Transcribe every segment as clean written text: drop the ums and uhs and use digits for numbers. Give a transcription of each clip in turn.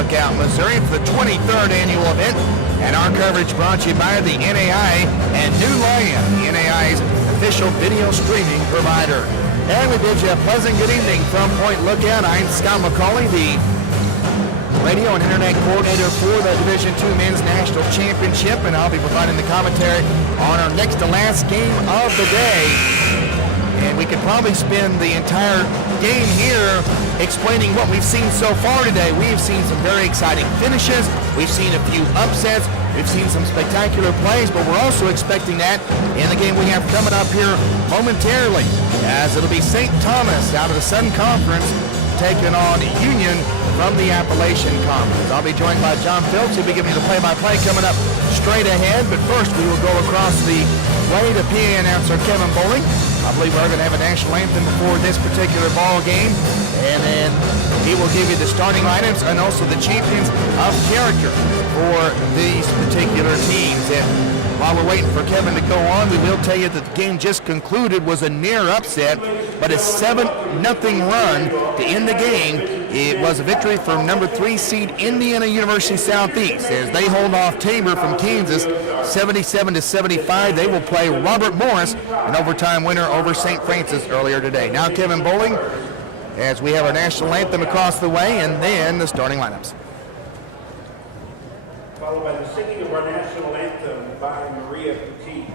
Lookout, Missouri for the 23rd annual event. And our coverage brought to you by the NAIA and NAIA, the NAIA's official video streaming provider. And we bid you a pleasant good evening from Point Lookout. I'm Scott McCauley, the radio and internet coordinator for the Division II Men's National Championship, and I'll be providing the commentary on our next to last game of the day. And we could probably spend the entire game here explaining what we've seen so far today. We've seen some very exciting finishes. We've seen a few upsets. We've seen some spectacular plays, but we're also expecting that in the game we have coming up here momentarily, as it'll be St. Thomas out of the Sun Conference taking on Union from the Appalachian Conference. I'll be joined by John Phillips. He'll be giving you the play-by-play coming up straight ahead. But first, we will go across the way to PA announcer Kevin Bowling. I believe we're going to have a national anthem before this particular ball game. And then he will give you the starting lineups and also the champions of character for these particular teams. And while we're waiting for Kevin to go on, we will tell you that the game just concluded was a near upset, but a 7-0 run to end the game. It was a victory for number 3 seed Indiana University Southeast as they hold off Tabor from Kansas 77-75. They will play Robert Morris, an overtime winner over St. Francis earlier today. Now Kevin Bowling, as we have our national anthem across the way, and then the starting lineups. Followed by the singing of our national anthem by Maria Petit.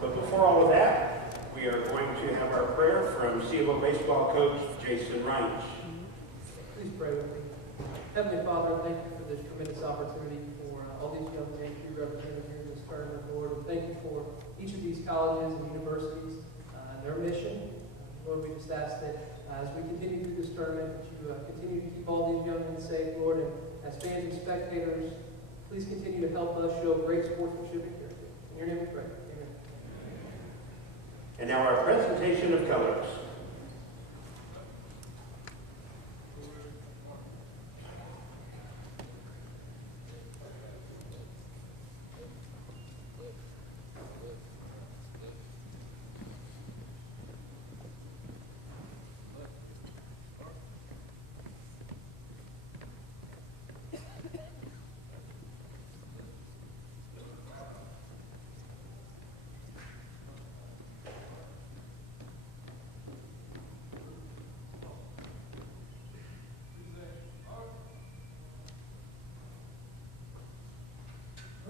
But before all of that, we are going to have our prayer from C of O baseball coach Jason Reich. Please pray with me. Heavenly Father, thank you for this tremendous opportunity for all these young men to be represented here in this tournament, Lord. And thank you for each of these colleges and universities and their mission. Lord, we just ask that as we continue through this tournament, that you continue to keep all these young men safe, Lord. And as fans and spectators, please continue to help us show great sportsmanship and character. In your name we pray. Amen. And now our presentation of colors.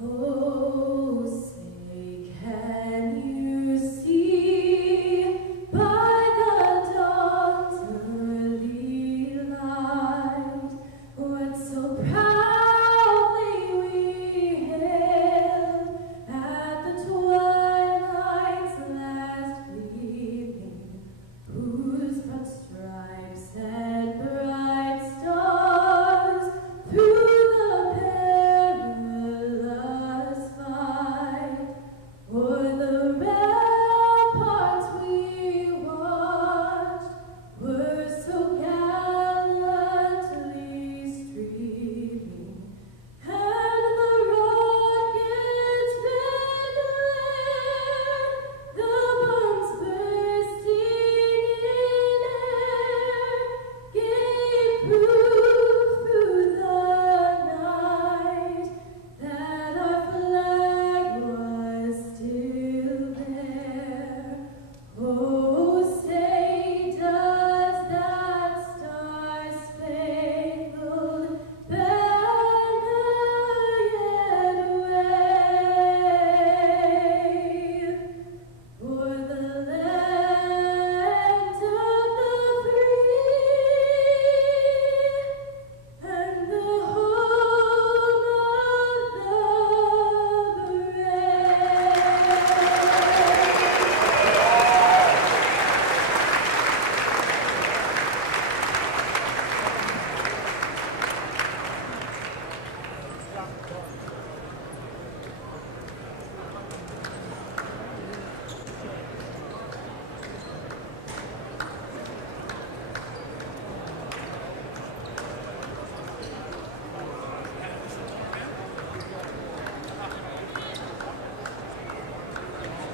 Oh, say, can you see by the dawn's early light what so proudly we hailed at the twilight's last gleaming, whose broad stripes and bright stars through the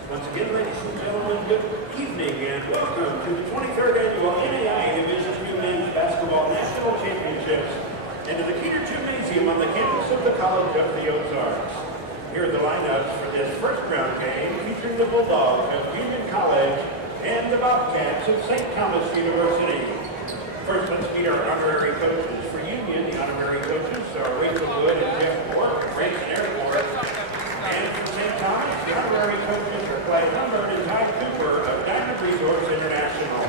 Once again, ladies and gentlemen, good evening and welcome to the 23rd annual NAIA Division II Men's Basketball National Championships. and to the Keeter Gymnasium on the campus of the College of the Ozarks. Here are the lineups for this first round game featuring the Bulldogs of Union College and the Bobcats of St. Thomas University. First, let's meet our honorary coaches. For Union, the honorary coaches are Rachel Wood and Jeff Bork, Race Airport. And for St. Thomas, the honorary coaches are Clay Humbert and Ty Cooper of Diamond Resorts International.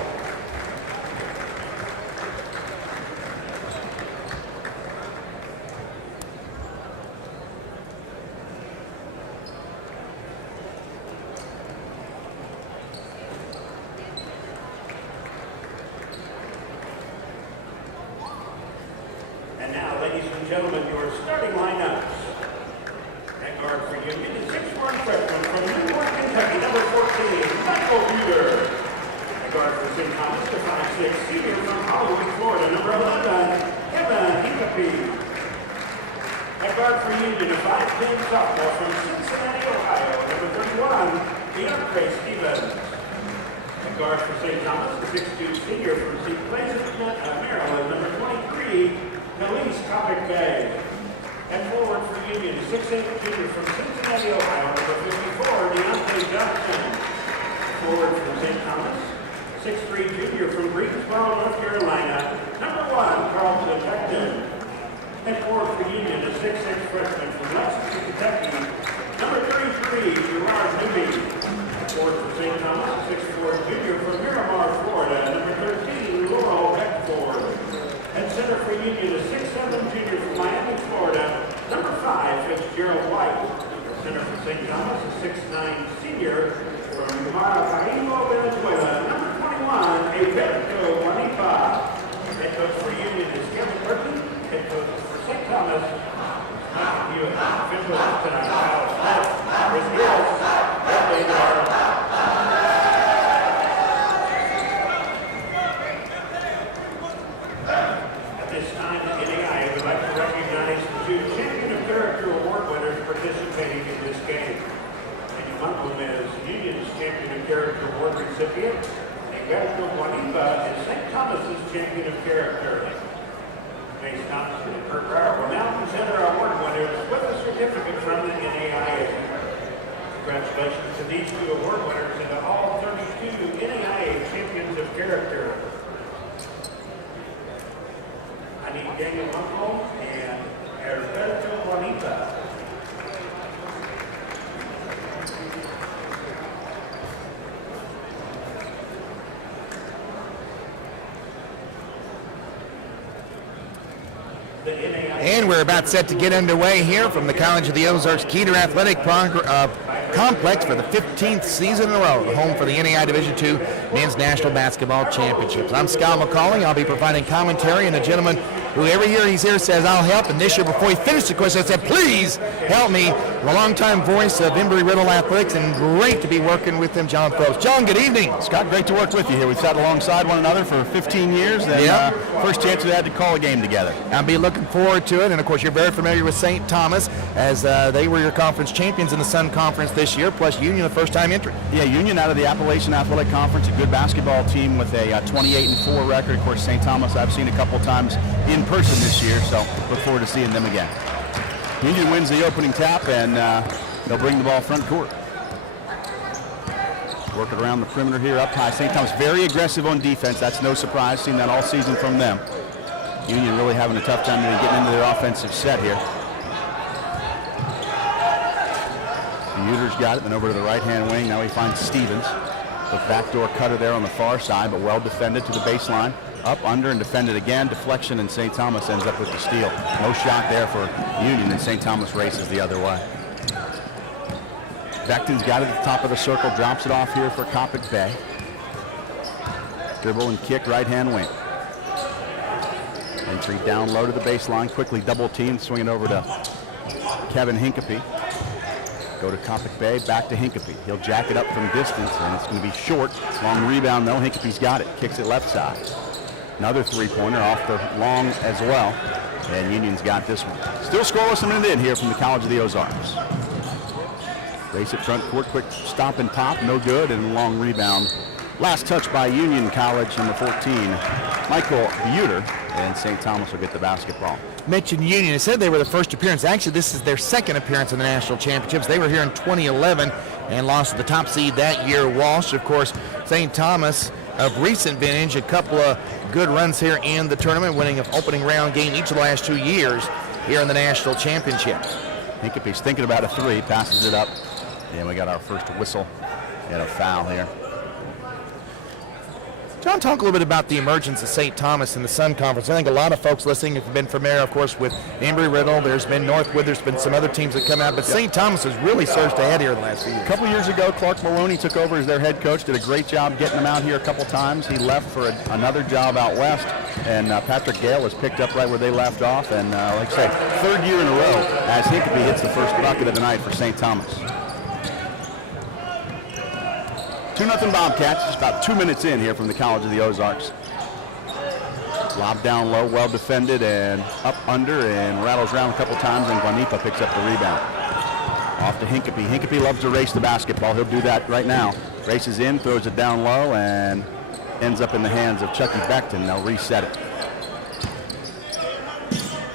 And now, ladies and gentlemen, your starting lineups. At guard for Union is 6'1" freshman from Newport, Kentucky, number 14, Michael Buter. At guard for St. Thomas, the 5'6" senior from Hollywood, Florida, number 11, Kevin Hincapie. At guard for Union, a 5'10" sophomore from Cincinnati, Ohio, number 31, DeAndre Stevens. At guard for St. Thomas, the 6'2" senior from St. Pleasant, Maryland, number 23, Elise Copic Bay. And forward for Union, 6'8" junior from Cincinnati, Ohio, number 54, Deontay Johnson. Forward from St. Thomas, 6'3" junior from Greensboro, North Carolina, number 1, Carlton Beckton. And forward for Union, a 6'6" freshman from Lexington, Kentucky, number 33, Gerard Newby. Forward for St. Thomas, a 6'4" junior from Miramar, Florida, number 13, Laurel Beckford. And center for Union, a 6'7" junior from Miami, Florida, number 5, Fitzgerald White. Center for St. Thomas, a 6'9" senior from Maracaibo, Venezuela, number 21, Alberto Juanipa. Head coach for Union is Kevin Burton. Head coach for St. Thomas, Michael Hewitt. Officials tonight, Kyle Smith, Chris Gillis, Ed David. This time, the NAIA would like to recognize the 2 Champion of Character Award winners participating in this game. And among them is Union's Champion of Character Award recipient, Alberto Juanipa, and St. Thomas's Champion of Character. St. Thomas and Kurt Brower will now present our award winners with a certificate from the NAIA. Congratulations to these 2 award winners and to all 32 NAIA Champions of Character. I need Daniel Uncle and Alberto Juanipa. And we're about set to get underway here from the College of the Ozarks Keeter Athletic Complex for the 15th season in a row, home for the NAIA Division II Men's National Basketball Championships. I'm Scott McCauley. I'll be providing commentary, and the gentleman who every year he's here says, I'll help, and this year before he finished the question, I said, please help me. The longtime voice of Embry-Riddle Athletics, and great to be working with him, John Probst. John, good evening. Scott, great to work with you here. We've sat alongside one another for 15 years, and first chance we had to call a game together. I'll be looking forward to it, and of course you're very familiar with St. Thomas, as they were your conference champions in the Sun Conference this year, plus Union a first-time entry. Yeah, Union out of the Appalachian Athletic Conference, a good basketball team with a 28-4 record. Of course, St. Thomas I've seen a couple times in person this year, so look forward to seeing them again. Union wins the opening tap, and they'll bring the ball front court. Working around the perimeter here, up high. St. Thomas very aggressive on defense. That's no surprise. Seen that all season from them. Union really having a tough time getting into their offensive set here. Uter's got it, then over to the right-hand wing. Now he finds Stevens. The backdoor cutter there on the far side, but well defended to the baseline. Up, under, and defended again. Deflection, and St. Thomas ends up with the steal. No shot there for Union, and St. Thomas races the other way. Beckton's got it at the top of the circle, drops it off here for Copic Bay. Dribble and kick, right-hand wing. Entry down low to the baseline, quickly double team, swing it over to Kevin Hincapie. Go to Copic Bay, back to Hincapie. He'll jack it up from distance, and it's going to be short. Long rebound, though. Hincapie's got it, kicks it left side. Another three-pointer off the long as well, and Union's got this one. Still scoreless a minute in here from the College of the Ozarks. Race at front court, quick stop and pop, no good, and a long rebound. Last touch by Union College, number 14, Michael Buter, and St. Thomas will get the basketball. mentioned Union. It said they were the first appearance. Actually, this is their second appearance in the national championships. They were here in 2011 and lost to the top seed that year, Walsh. Of course, St. Thomas of recent vintage, a couple of good runs here in the tournament, winning an opening round game each of the last 2 years here in the national championship. Hincapie's thinking about a three, passes it up, and we got our first whistle and a foul here. John, talk a little bit about the emergence of St. Thomas in the Sun Conference. I think a lot of folks listening have been familiar, of course, with Embry-Riddle. There's been Northwood. There's been some other teams that come out. But St. Thomas has really surged ahead here in the last few years. A couple years ago, Clark Maloney took over as their head coach, did a great job getting them out here a couple times. He left for another job out west, and Patrick Gale has picked up right where they left off. And like I say, third year in a row as Hincapie hits the first bucket of the night for St. Thomas. 2-0 Bobcats, just about 2 minutes in here from the College of the Ozarks. Lob down low, well defended, and up under, and rattles around a couple times, and Guanipa picks up the rebound. Off to Hincapie. Hincapie loves to race the basketball. He'll do that right now. Races in, throws it down low, and ends up in the hands of Chucky Beckton. They'll reset it.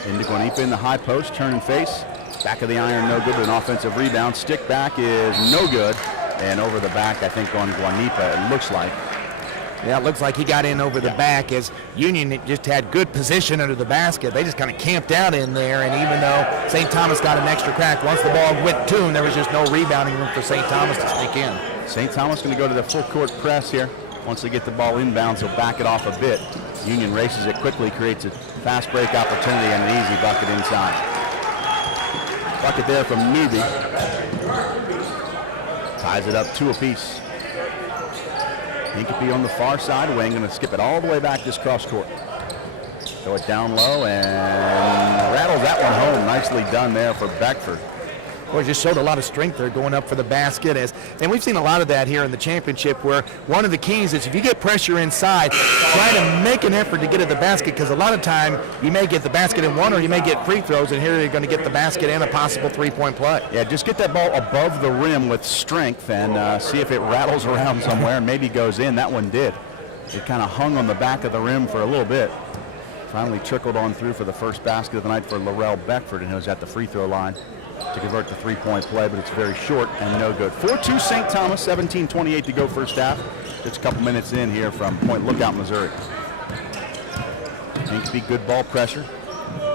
Into Guanipa in the high post, turn and face. Back of the iron, no good, but an offensive rebound. Stick back is no good. And over the back, I think, on Guanipa, it looks like. Yeah, it looks like he got in over the back as Union just had good position under the basket. They just kind of camped out in there, and even though St. Thomas got an extra crack, once the ball went to him, there was just no rebounding room for St. Thomas to sneak in. St. Thomas going to go to the full court press here. Once they get the ball inbounds, they'll back it off a bit. Union races it quickly, creates a fast break opportunity and an easy bucket inside. Bucket there from Newby. Ties it up 2 apiece. Hincapie on the far side. Wayne going to skip it all the way back this cross court. Throw it down low and rattles that one home. Nicely done there for Beckford. Well, just showed a lot of strength there going up for the basket. And we've seen a lot of that here in the championship, where one of the keys is if you get pressure inside, try to make an effort to get at the basket, because a lot of time you may get the basket in one or you may get free throws, and here you're going to get the basket and a possible three-point play. Yeah, just get that ball above the rim with strength and see if it rattles around somewhere and maybe goes in. That one did. It kind of hung on the back of the rim for a little bit. Finally trickled on through for the first basket of the night for Laurel Beckford, and he was at the free throw line to convert the three-point play, but it's very short and no good. 4-2 St. Thomas, 17:28 to go first half. Just a couple minutes in here from Point Lookout, Missouri. Hincapie, good ball pressure.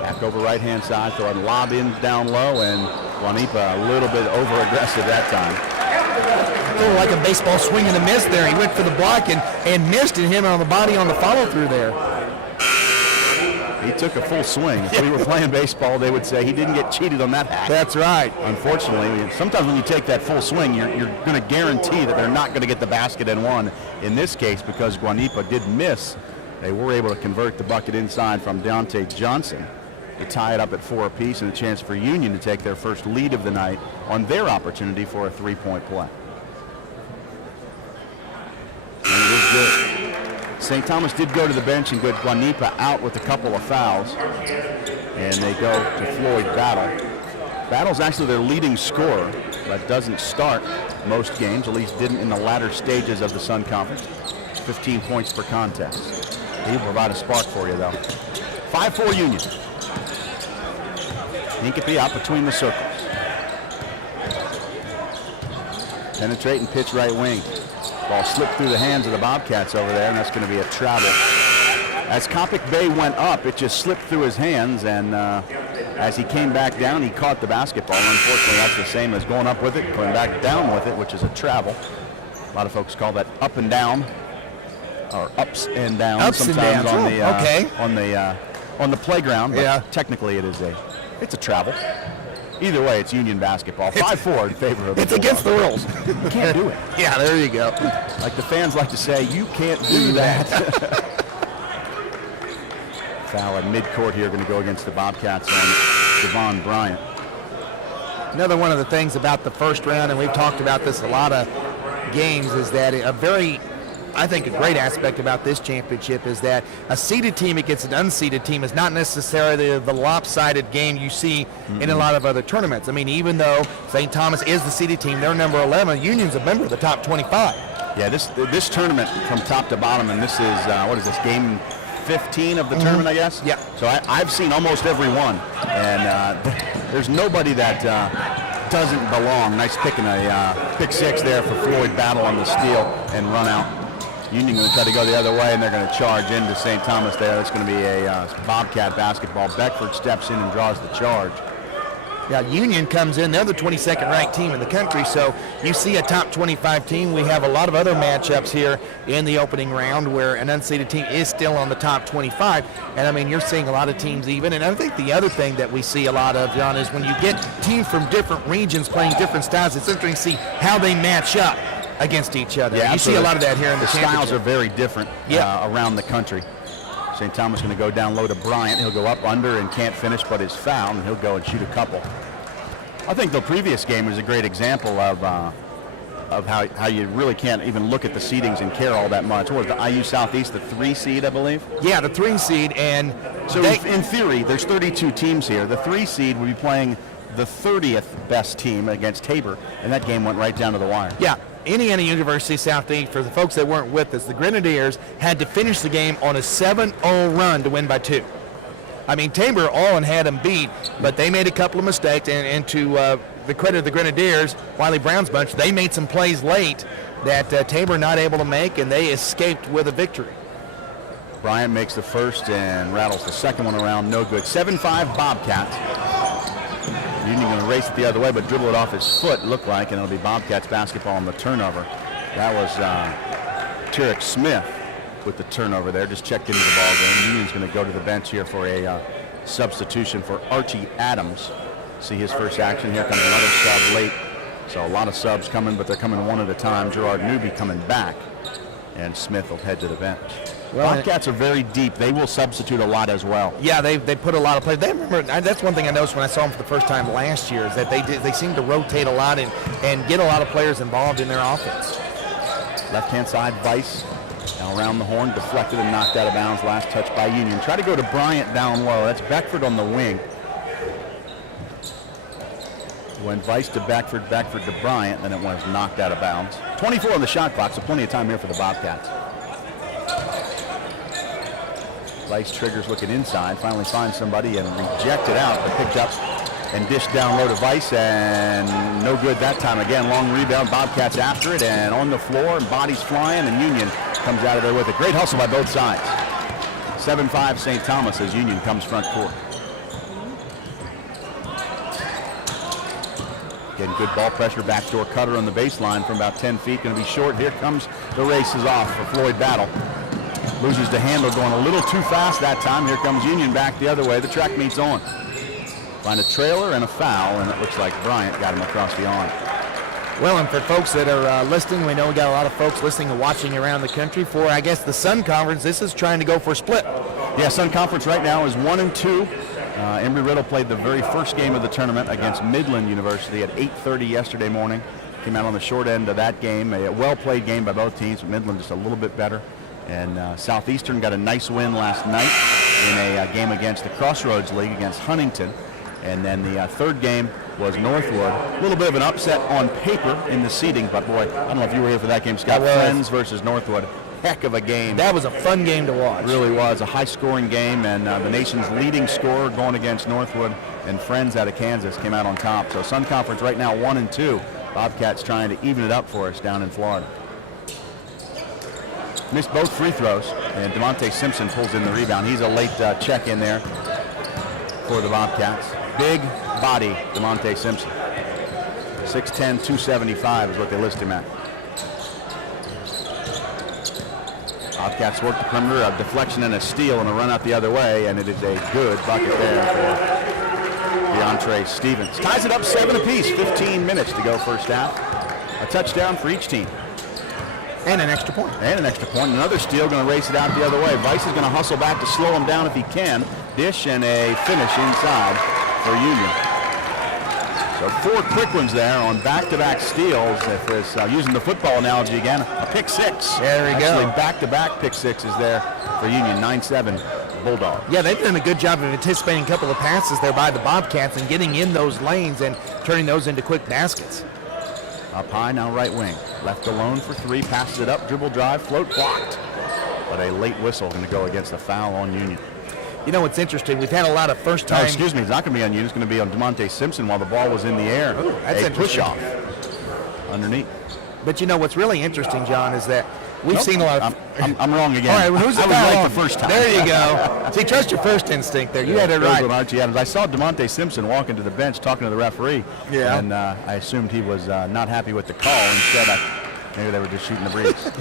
Back over right-hand side, throw a lob in down low, and Guanipa a little bit over-aggressive that time. A little like a baseball swing and a miss there. He went for the block and missed, and hit on the body on the follow-through there. He took a full swing. If we were playing baseball, they would say he didn't get cheated on that hack. That's right. Unfortunately, sometimes when you take that full swing, you're going to guarantee that they're not going to get the basket and one. In this case, because Guanipa did miss, they were able to convert the bucket inside from Deontay Johnson to tie it up at 4 apiece, and a chance for Union to take their first lead of the night on their opportunity for a three-point play. And it is good. St. Thomas did go to the bench and get Guanipa out with a couple of fouls. And they go to Floyd Battle. Battle's actually their leading scorer, but doesn't start most games, at least didn't in the latter stages of the Sun Conference. 15 points per contest. He'll provide a spark for you, though. 5-4 Union. Hincapie out between the circles. Penetrate and pitch right wing. Ball slipped through the hands of the Bobcats over there, and that's going to be a travel. As Coppic Bay went up, it just slipped through his hands, and as he came back down, he caught the basketball. Unfortunately, that's the same as going up with it, going back down with it, which is a travel. A lot of folks call that up and down, or ups and downs. Ups sometimes and downs. on the playground. But yeah, technically it's a travel. Either way, it's Union basketball. 5-4 in favor of the It's against the rules. You can't do it. Yeah, there you go. Like the fans like to say, you can't do that. Foul at midcourt here, going to go against the Bobcats on Devon Bryant. Another one of the things about the first round, and we've talked about this a lot of games, is that I think a great aspect about this championship is that a seeded team against an unseeded team is not necessarily the lopsided game you see in a lot of other tournaments. I mean, even though St. Thomas is the seeded team, they're number 11, Union's a member of the top 25. Yeah, this tournament from top to bottom, and this is, game 15 of the tournament, I guess. Yeah. So I've seen almost every one, and there's nobody that doesn't belong. Nice pick and a pick 6 there for Floyd Battle on the steal and run out. Union going to try to go the other way, and they're going to charge into St. Thomas there. That's going to be a Bobcat basketball. Beckford steps in and draws the charge. Yeah, Union comes in. They're the 22nd ranked team in the country, so you see a top 25 team. We have a lot of other matchups here in the opening round where an unseeded team is still on the top 25. And, I mean, you're seeing a lot of teams even. And I think the other thing that we see a lot of, John, is when you get teams from different regions playing different styles, it's interesting to see how they match up against each other. Yeah, you see a lot of that here in the styles are very different Yeah. around the country. St. Thomas going to go down low to Bryant. He'll go up under and can't finish, but is fouled, and he'll go and shoot a couple. I think the previous game was a great example of how you really can't even look at the seedings and care all that much. What was the IU Southeast, the 3 seed, I believe? Yeah, the 3 seed, and so in theory, there's 32 teams here. The 3 seed would be playing the 30th best team against Tabor, and that game went right down to the wire. Yeah. Indiana University Southeast, for the folks that weren't with us, the Grenadiers had to finish the game on a 7-0 run to win by 2. I mean, Tabor all had them beat, but they made a couple of mistakes, and to the credit of the Grenadiers, Wiley Brown's bunch, they made some plays late that Tabor not able to make, and they escaped with a victory. Bryant makes the first and rattles the second one around, no good. 7-5 Bobcats. Union going to race it the other way, but dribble it off his foot, looked like, and it'll be Bobcats basketball on the turnover. That was Tarek Smith with the turnover there, just checked into the ball game. Union's going to go to the bench here for a substitution for Archie Adams. See his first action. Here comes another sub late. So a lot of subs coming, but they're coming one at a time. Gerard Newby coming back, and Smith will head to the bench. Well, Bobcats are very deep. They will substitute a lot as well. Yeah, they put a lot of players. They remember, that's one thing I noticed when I saw them for the first time last year, is that they seem to rotate a lot and get a lot of players involved in their offense. Left-hand side, Vice. Now around the horn, deflected and knocked out of bounds. Last touch by Union. Try to go to Bryant down low. That's Beckford on the wing. Went Vice to Beckford, Beckford to Bryant, then it was knocked out of bounds. 24 on the shot clock, so plenty of time here for the Bobcats. Vice triggers looking inside, finally finds somebody and rejected out, but picked up and dished down low to Vice, and no good that time. Again, long rebound, Bobcats after it, and on the floor, and bodies flying, and Union comes out of there with it. Great hustle by both sides. 7-5 St. Thomas as Union comes front court. Getting good ball pressure, backdoor cutter on the baseline from about 10 feet, going to be short. Here comes the races off for Floyd Battle. Loses the handle, going a little too fast that time. Here comes Union back the other way. The track meet's on. Find a trailer and a foul, and it looks like Bryant got him across the arm. Well, and for folks that are listening, we know we got a lot of folks listening and watching around the country. For, I guess, the Sun Conference, this is trying to go for a split. Yeah, Sun Conference right now is 1-2. Embry-Riddle played the very first game of the tournament against Midland University at 8:30 yesterday morning. Came out on the short end of that game. A well-played game by both teams. Midland just a little bit better. And Southeastern got a nice win last night in a game against the Crossroads League against Huntington. And then the third game was Northwood. A little bit of an upset on paper in the seeding, but boy, I don't know if you were here for that game, Scott. Friends versus Northwood. Heck of a game. That was a fun game to watch. It really was. A high-scoring game, and the nation's leading scorer going against Northwood, and Friends out of Kansas came out on top. So Sun Conference right now 1-2. Bobcats trying to even it up for us down in Florida. Missed both free throws, and DeMonte Simpson pulls in the rebound. He's a late check in there for the Bobcats. Big body, DeMonte Simpson. 6'10", 275 is what they list him at. Bobcats work the perimeter, a deflection and a steal and a run out the other way, and it is a good bucket there for DeAndre Stevens. Ties it up 7 apiece, 15 minutes to go first half. A touchdown for each team. And an extra point. And an extra point. Another steal, going to race it out the other way. Vice is going to hustle back to slow him down if he can. Dish and a finish inside for Union. So 4 quick ones there on back-to-back steals. If it's using the football analogy again, a pick 6. There we go. Actually, back-to-back pick 6s there for Union. 9-7 Bulldogs. Yeah, they've done a good job of anticipating a couple of passes there by the Bobcats and getting in those lanes and turning those into quick baskets. Up high now, right wing. Left alone for 3, passes it up, dribble drive, float blocked. but a late whistle going to go against a foul on Union. You know what's interesting? We've had a lot of first Oh, time. excuse me, it's not going to be on Union. It's going to be on DeMonte Simpson while the ball was in the air. Oh, that's a interesting. push-off underneath. But you know what's really interesting, John, is that we've Nope, seen a lot of. I'm wrong again. All right, well, who's the I was foul right on? the first time. There you go. See, trust your first instinct there. You had it Goes right. with Archie Adams. I saw DeMonte Simpson walking to the bench talking to the referee. Yeah. And I assumed he was not happy with the call. Instead, maybe they were just shooting the breeze.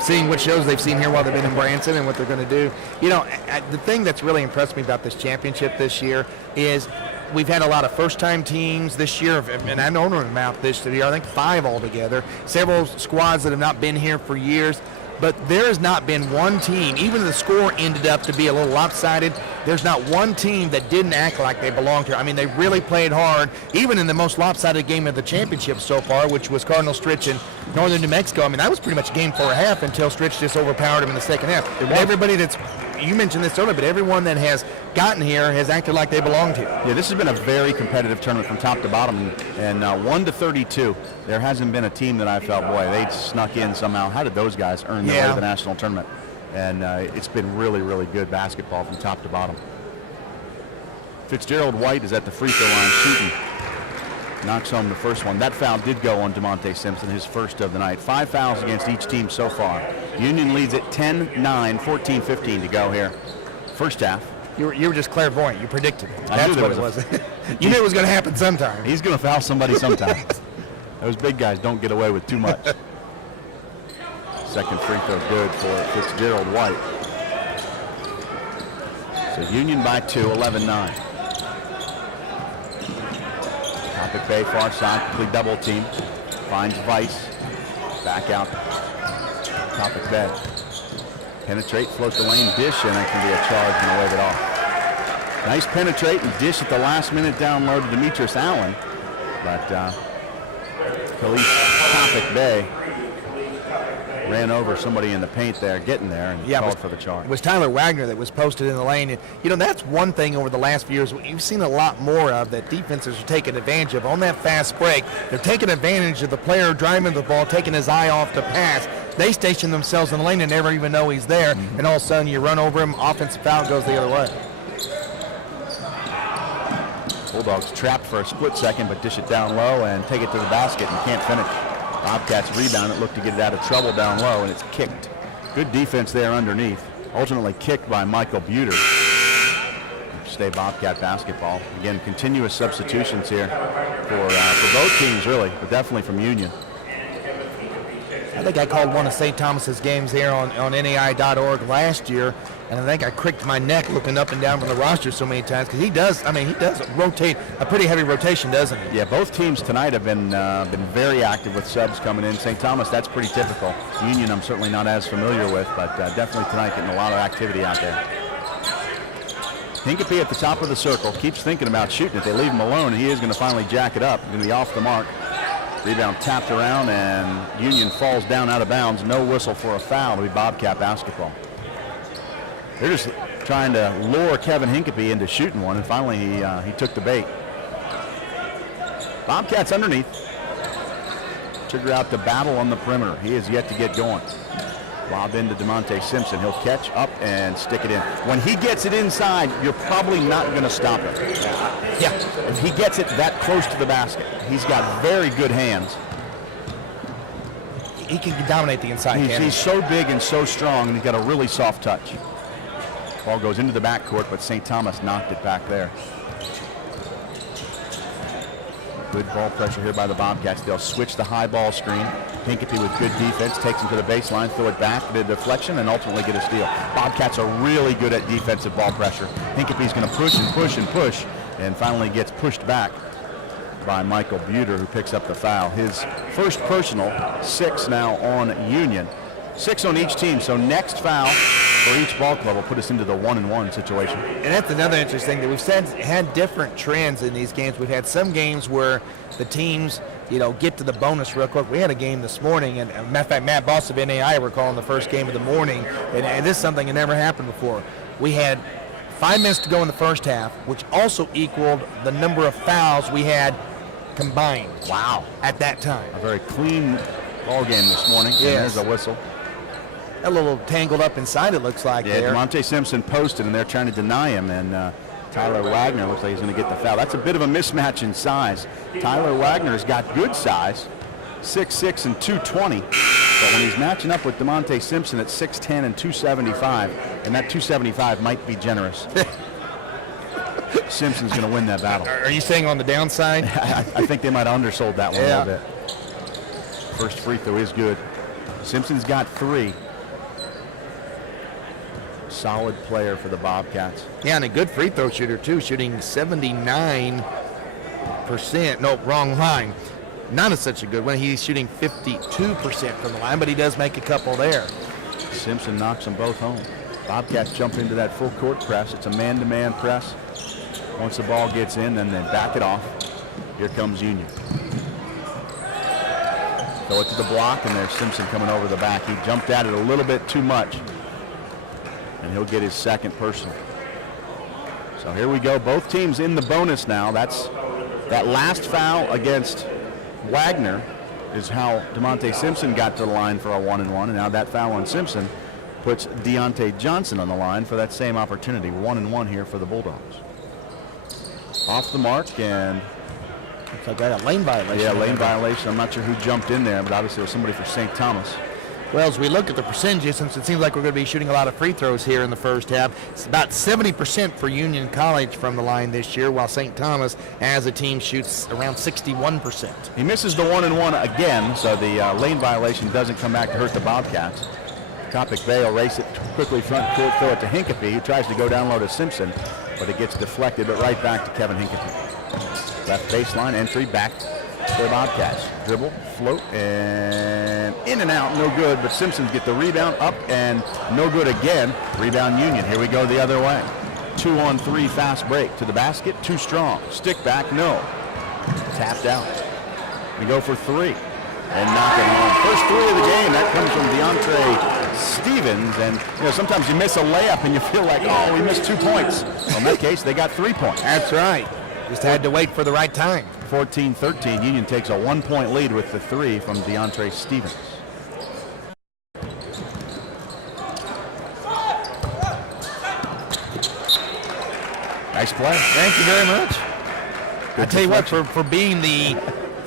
Seeing what shows they've seen here while they've been in Branson and what they're going to do. You know, the thing that's really impressed me about this championship this year is we've had a lot of first-time teams this year, and I don't know about this year. I think 5 altogether. Several squads that have not been here for years. But there has not been one team, even the score ended up to be a little lopsided, there's not one team that didn't act like they belonged here. I mean, they really played hard, even in the most lopsided game of the championship so far, which was Cardinal Stritch and Northern New Mexico. I mean, that was pretty much a game for a half until Stritch just overpowered him in the second half. Everybody you mentioned this earlier, but everyone that has gotten here has acted like they belonged here. Yeah, this has been a very competitive tournament from top to bottom, and 1-32. There hasn't been a team that I felt, boy, they snuck in somehow. How did those guys earn their way to the national tournament? And it's been really, really good basketball from top to bottom. Fitzgerald White is at the free throw line shooting. Knocks home the first one. That foul did go on DeMonte Simpson, his first of the night. 5 fouls against each team so far. Union leads at 10-9, 14-15 to go here. First half. You were just clairvoyant. You predicted it. I That's knew there what it was was. You knew it was going to happen sometime. He's going to foul somebody sometime. Those big guys don't get away with too much. Second free throw good for Fitzgerald White. So Union by 2, 11-9. Topic Bay far side, quickly double team. Finds Vice. Back out. Topic Bay. Penetrate, float the lane, dish, and it can be a charge and wave it off. Nice penetrate and dish at the last minute down low to Demetrius Allen. But Khalif Topic Bay ran over somebody in the paint there, getting there, and called for the charge. It was Tyler Wagner that was posted in the lane. And, you know, that's one thing over the last few years you've seen a lot more of that defenses are taking advantage of. On that fast break, they're taking advantage of the player driving the ball, taking his eye off the pass. They station themselves in the lane and never even know he's there, and all of a sudden you run over him, offensive foul goes the other way. Bulldogs trapped for a split second, but dish it down low and take it to the basket and can't finish. Bobcats rebound it, look to get it out of trouble down low, and it's kicked. Good defense there underneath. Ultimately kicked by Michael Buter. Stay Bobcat basketball. Again, continuous substitutions here for both teams, really, but definitely from Union. I think I called one of St. Thomas's games here on NAIA.org last year, and I think I cricked my neck looking up and down from the roster so many times because he does rotate a pretty heavy rotation, doesn't he? Yeah, both teams tonight have been very active with subs coming in. St. Thomas, that's pretty typical. Union, I'm certainly not as familiar with, but definitely tonight getting a lot of activity out there. Hincapie at the top of the circle, keeps thinking about shooting it. They leave him alone, and he is going to finally jack it up. Going to be off the mark. Rebound tapped around, and Union falls down out of bounds. No whistle for a foul. It'll be Bobcat basketball. They're just trying to lure Kevin Hincapie into shooting one, and finally he took the bait. Bobcats underneath. Trigger out the battle on the perimeter. He is yet to get going. Lob into DeMonte Simpson. He'll catch up and stick it in. When he gets it inside, you're probably not going to stop it. Yeah, if he gets it that close to the basket, he's got very good hands. He can dominate the inside. He's so big and so strong, and he's got a really soft touch. Ball goes into the backcourt, but St. Thomas knocked it back there. Good ball pressure here by the Bobcats. They'll switch the high ball screen. Hincapie with good defense takes him to the baseline, throw it back, the deflection, and ultimately get a steal. Bobcats are really good at defensive ball pressure. Hincapie's going to push and push and push, and finally gets pushed back by Michael Buter, who picks up the foul. His first personal, 6 now on Union. 6 on each team, so next foul for each ball club will put us into the 1-and-1 situation. And that's another interesting thing. We've had different trends in these games. We've had some games where the teams, get to the bonus real quick. We had a game this morning, and matter of fact, Matt Boss of NAIA were calling the first game of the morning, and this is something that never happened before. We had 5 minutes to go in the first half, which also equaled the number of fouls we had combined. Wow. At that time. A very clean ball game this morning. Yes. And there's a whistle. a little tangled up inside, it looks like. Yeah, there. DeMonte Simpson posted, and they're trying to deny him, and Tyler Wagner looks like he's going to get the foul. That's a bit of a mismatch in size. Tyler Wagner's got good size, 6'6" and 220, but when he's matching up with DeMonte Simpson at 6'10" and 275, and that 275 might be generous, Simpson's going to win that battle. Are you saying on the downside? I think they might have undersold that one a little bit. First free throw is good. Simpson's got 3. Solid player for the Bobcats. Yeah, and a good free throw shooter, too, shooting 79%. No, wrong line. Not such a good one. He's shooting 52% from the line, but he does make a couple there. Simpson knocks them both home. Bobcats jump into that full court press. It's a man-to-man press. Once the ball gets in, then they back it off. Here comes Union. Throw it to the block, and there's Simpson coming over the back. He jumped at it a little bit too much, and he'll get his second personal. So here we go. Both teams in the bonus now. That last foul against Wagner is how DeMonte Simpson got to the line for a 1-and-1, and now that foul on Simpson puts Deontay Johnson on the line for that same opportunity. 1-and-1 here for the Bulldogs. Off the mark, and looks like I got a lane violation. Yeah, lane violation. I'm not sure who jumped in there, but obviously it was somebody for St. Thomas. Well, as we look at the percentages, since it seems like we're going to be shooting a lot of free throws here in the first half, it's about 70% for Union College from the line this year, while St. Thomas, as a team, shoots around 61%. He misses the 1-and-1 again, so the lane violation doesn't come back to hurt the Bobcats. Topic Bay will race it quickly front court, throw it to Hincapie, who tries to go down low to Simpson, but it gets deflected, but right back to Kevin Hincapie. Left baseline entry back for the Bobcats. Dribble, float, and in and out, no good, but Simpsons get the rebound up and no good again. Rebound Union. Here we go the other way. 2-on-3 fast break to the basket, too strong. Stick back, no. Tapped out. We go for 3 and knock it home. First 3 of the game, that comes from DeAndre Stevens, and sometimes you miss a layup and you feel like, oh, we missed 2 points. Well, in that case, they got 3 points. That's right. Just had to wait for the right time. 14-13, Union takes a 1-point lead with the 3 from DeAndre Stevens. Nice play. Thank you very much. I tell you what, for being the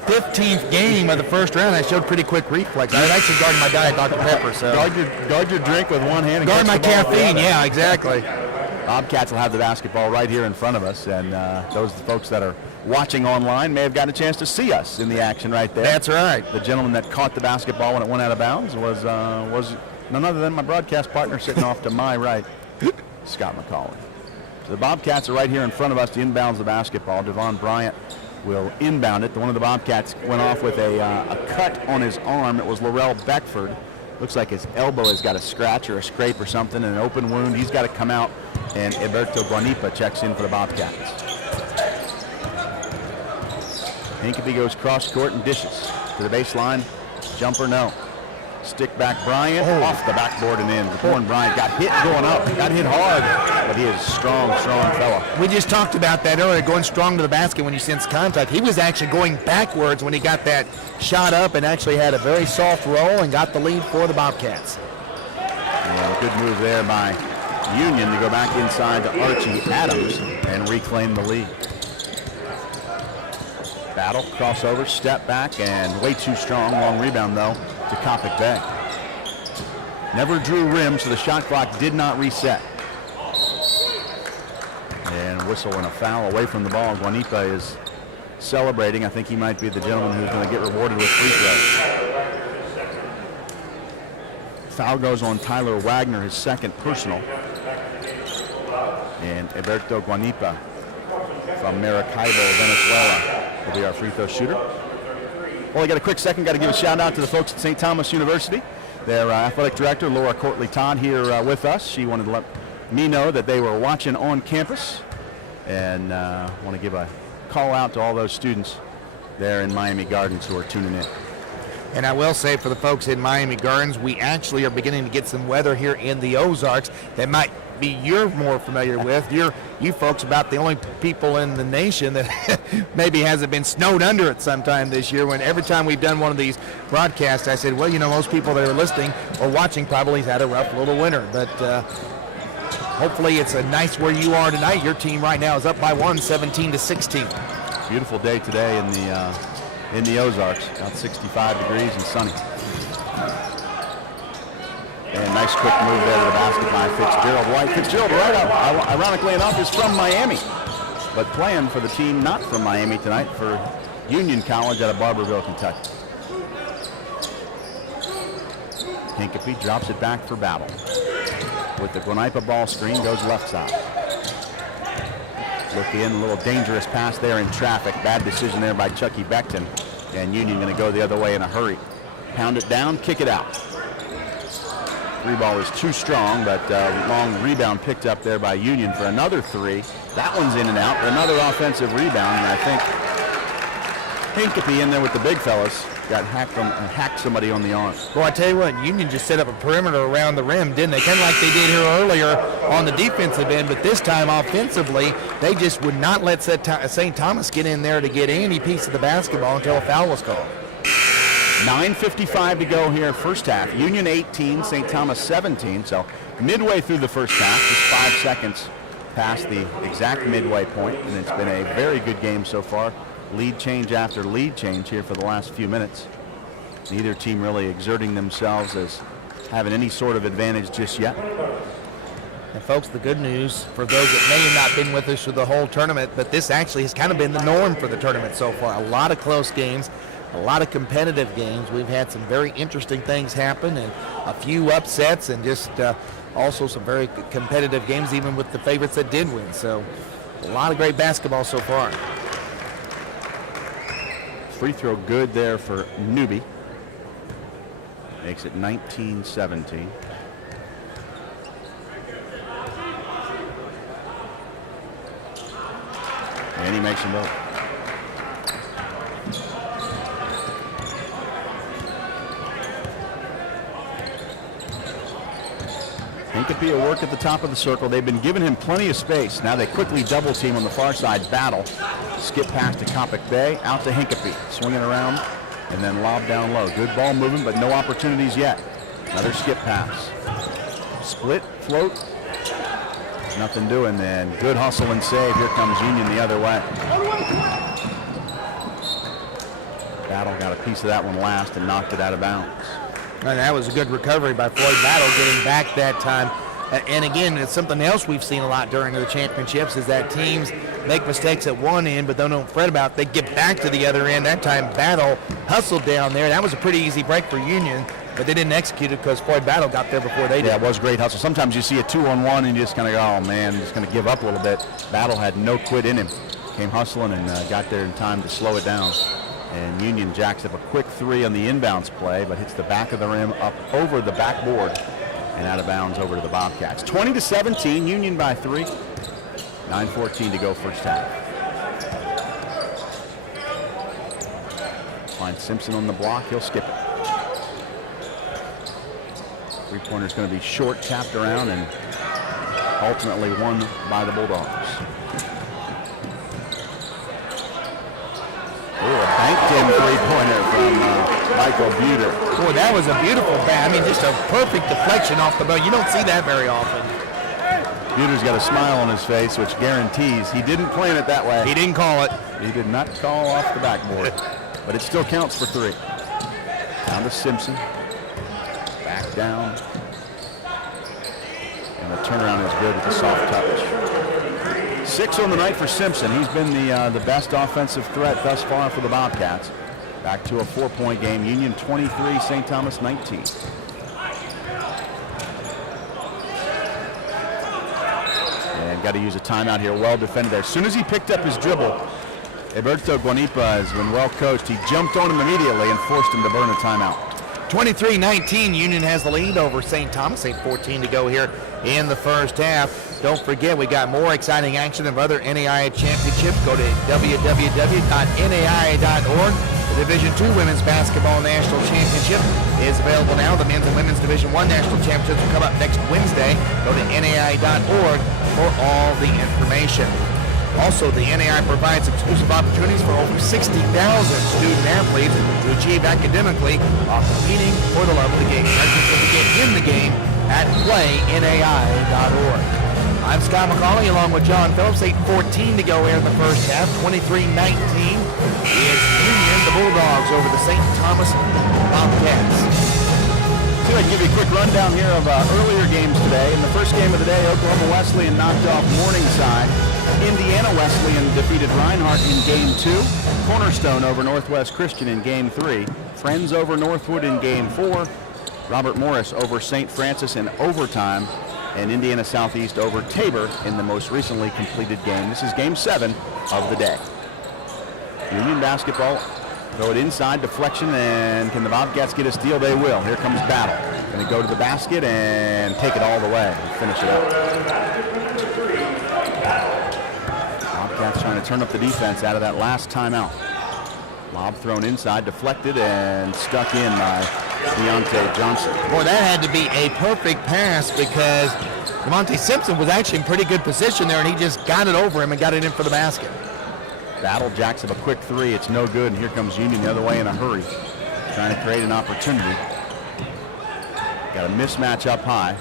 15th game of the first round, I showed pretty quick reflex. I actually guarded my Diet Dr. Pepper. So guard your drink with one hand. And guard my caffeine. Yeah, exactly. Bobcats will have the basketball right here in front of us, and those folks that are watching online may have gotten a chance to see us in the action right there. That's right. The gentleman that caught the basketball when it went out of bounds was none other than my broadcast partner sitting off to my right, Scott McCauley. So the Bobcats are right here in front of us to inbounds the basketball. Devon Bryant will inbound it. One of the Bobcats went off with a cut on his arm. It was Laurel Beckford. Looks like his elbow has got a scratch or a scrape or something, an open wound. He's got to come out, and Alberto Guanipa checks in for the Bobcats. Hincapie goes cross court and dishes to the baseline. Jumper, no. Stick back Bryant, off the backboard and in. Born Bryant got hit going up, got hit hard, but he is a strong fella. We just talked about that earlier, going strong to the basket when you sense contact. He was actually going backwards when he got that shot up and actually had a very soft roll and got the lead for the Bobcats. And a good move there by Union to go back inside to Archie Adams and reclaim the lead. Battle, crossover, step back, and way too strong. Long rebound, though, to Coppic Bay. Never drew rim, so the shot clock did not reset. And whistle and a foul away from the ball. Guanipa is celebrating. I think he might be the gentleman who's going to get rewarded with free throws. Foul goes on Tyler Wagner, his second personal. And Alberto Guanipa from Maracaibo, Venezuela, will be our free throw shooter. Well, I got a quick second. Got to give a shout out to the folks at St. Thomas University. Their athletic director, Laura Courtley Todd, here with us. She wanted to let me know that they were watching on campus, and want to give a call out to all those students there in Miami Gardens who are tuning in. And I will say for the folks in Miami Gardens, we actually are beginning to get some weather here in the Ozarks that might be you're more familiar with. You folks about the only people in the nation that maybe hasn't been snowed under at some time this year, when every time we've done one of these broadcasts, I said, well, most people that are listening or watching probably had a rough little winter. But hopefully it's a nice where you are tonight. Your team right now is up by 1, 17-16. Beautiful day today in the Ozarks, about 65 degrees and sunny. And nice quick move there to the basket by Fitzgerald White. Fitzgerald right up, ironically enough, is from Miami, but playing for the team not from Miami tonight, for Union College out of Barberville, Kentucky. Hincapie drops it back for Battle. With the Guanipa ball screen, goes left side. Look in, a little dangerous pass there in traffic. Bad decision there by Chucky Beckton. And Union going to go the other way in a hurry. Pound it down, kick it out. Three ball is too strong, but long rebound picked up there by Union for another three. That one's in and out. Another offensive rebound, and I think Hincapie in there with the big fellas got hacked somebody on the arm. Well, I tell you what, Union just set up a perimeter around the rim, didn't they? Kind of like they did here earlier on the defensive end, but this time offensively, they just would not let St. Thomas get in there to get any piece of the basketball until a foul was called. 9:55 to go here, first half. Union 18, St. Thomas 17. So midway through the first half, just 5 seconds past the exact midway point, and it's been a very good game so far. Lead change after lead change here for the last few minutes. Neither team really exerting themselves as having any sort of advantage just yet. And folks, the good news for those that may have not been with us through the whole tournament, but this actually has kind of been the norm for the tournament so far. A lot of close games, a lot of competitive games. We've had some very interesting things happen and a few upsets, and just also some very competitive games, even with the favorites that did win. So a lot of great basketball so far. Free throw good there for Newby. Makes it 19-17. And he makes them both. Hincapie will work at the top of the circle. They've been giving him plenty of space. Now they quickly double team on the far side. Battle. Skip pass to Coppock Bay. Out to Hincapie. Swinging around and then lob down low. Good ball movement, but no opportunities yet. Another skip pass. Split, float. Nothing doing then. Good hustle and save. Here comes Union the other way. Battle got a piece of that one last and knocked it out of bounds. And that was a good recovery by Floyd Battle, getting back that time. And again, it's something else we've seen a lot during the championships, is that teams make mistakes at one end, but they don't fret about it. They get back to the other end. That time, Battle hustled down there. That was a pretty easy break for Union, but they didn't execute it because Floyd Battle got there before they did. Yeah, it was great hustle. Sometimes you see a 2-on-1 and you just kind of go, oh man, just going to give up a little bit. Battle had no quit in him. Came hustling and got there in time to slow it down. And Union jacks up a quick three on the inbounds play, but hits the back of the rim up over the backboard and out of bounds over to the Bobcats. 20-17, Union by 3. 9:14 to go first half. Find Simpson on the block, he'll skip it. Three-pointer's going to be short, tapped around, and ultimately won by the Bulldogs. Banked-in three-pointer from Michael Buter. Boy, that was a beautiful I mean, just a perfect deflection off the bow. You don't see that very often. Buter's got a smile on his face, which guarantees he didn't plan it that way. He didn't call it. He did not call off the backboard, but it still counts for 3. Down to Simpson. Back down. And the turnaround is good with the soft touch. 6 on the night for Simpson. He's been the best offensive threat thus far for the Bobcats. Back to a 4-point game. Union 23, St. Thomas 19. And got to use a timeout here. Well defended there. As soon as he picked up his dribble, Alberto Guanipa has been well coached. He jumped on him immediately and forced him to burn a timeout. 23-19, Union has the lead over St. Thomas. 8:14 to go here in the first half. Don't forget, we got more exciting action of other NAIA championships. Go to www.naia.org. The Division II Women's Basketball National Championship is available now. The men's and women's Division I National Championships will come up next Wednesday. Go to NAIA.org for all the information. Also, the NAIA provides exclusive opportunities for over 60,000 student athletes to achieve academically while competing for the love of the game. Register to get in the game at playnai.org. I'm Scott McCauley along with John Phillips. 8:14 to go here in the first half. 23-19. It's Union, the Bulldogs, over the St. Thomas Bobcats. So I can give you a quick rundown here of earlier games today. In the first game of the day, Oklahoma Wesleyan knocked off Morningside. Indiana Wesleyan defeated Reinhardt in Game 2. Cornerstone over Northwest Christian in Game 3. Friends over Northwood in Game 4. Robert Morris over St. Francis in overtime. And Indiana Southeast over Tabor in the most recently completed game. This is Game 7 of the day. Union basketball, throw it inside, deflection, and can the Bobcats get a steal? They will. Here comes Battle. Going to go to the basket and take it all the way and finish it up. Bobcats trying to turn up the defense out of that last timeout. Lob thrown inside, deflected, and stuck in by Deontay Johnson. Boy, that had to be a perfect pass because DeMonte Simpson was actually in pretty good position there, and he just got it over him and got it in for the basket. Battle jacks up a quick three. It's no good, and here comes Union the other way in a hurry, trying to create an opportunity. Got a mismatch up high.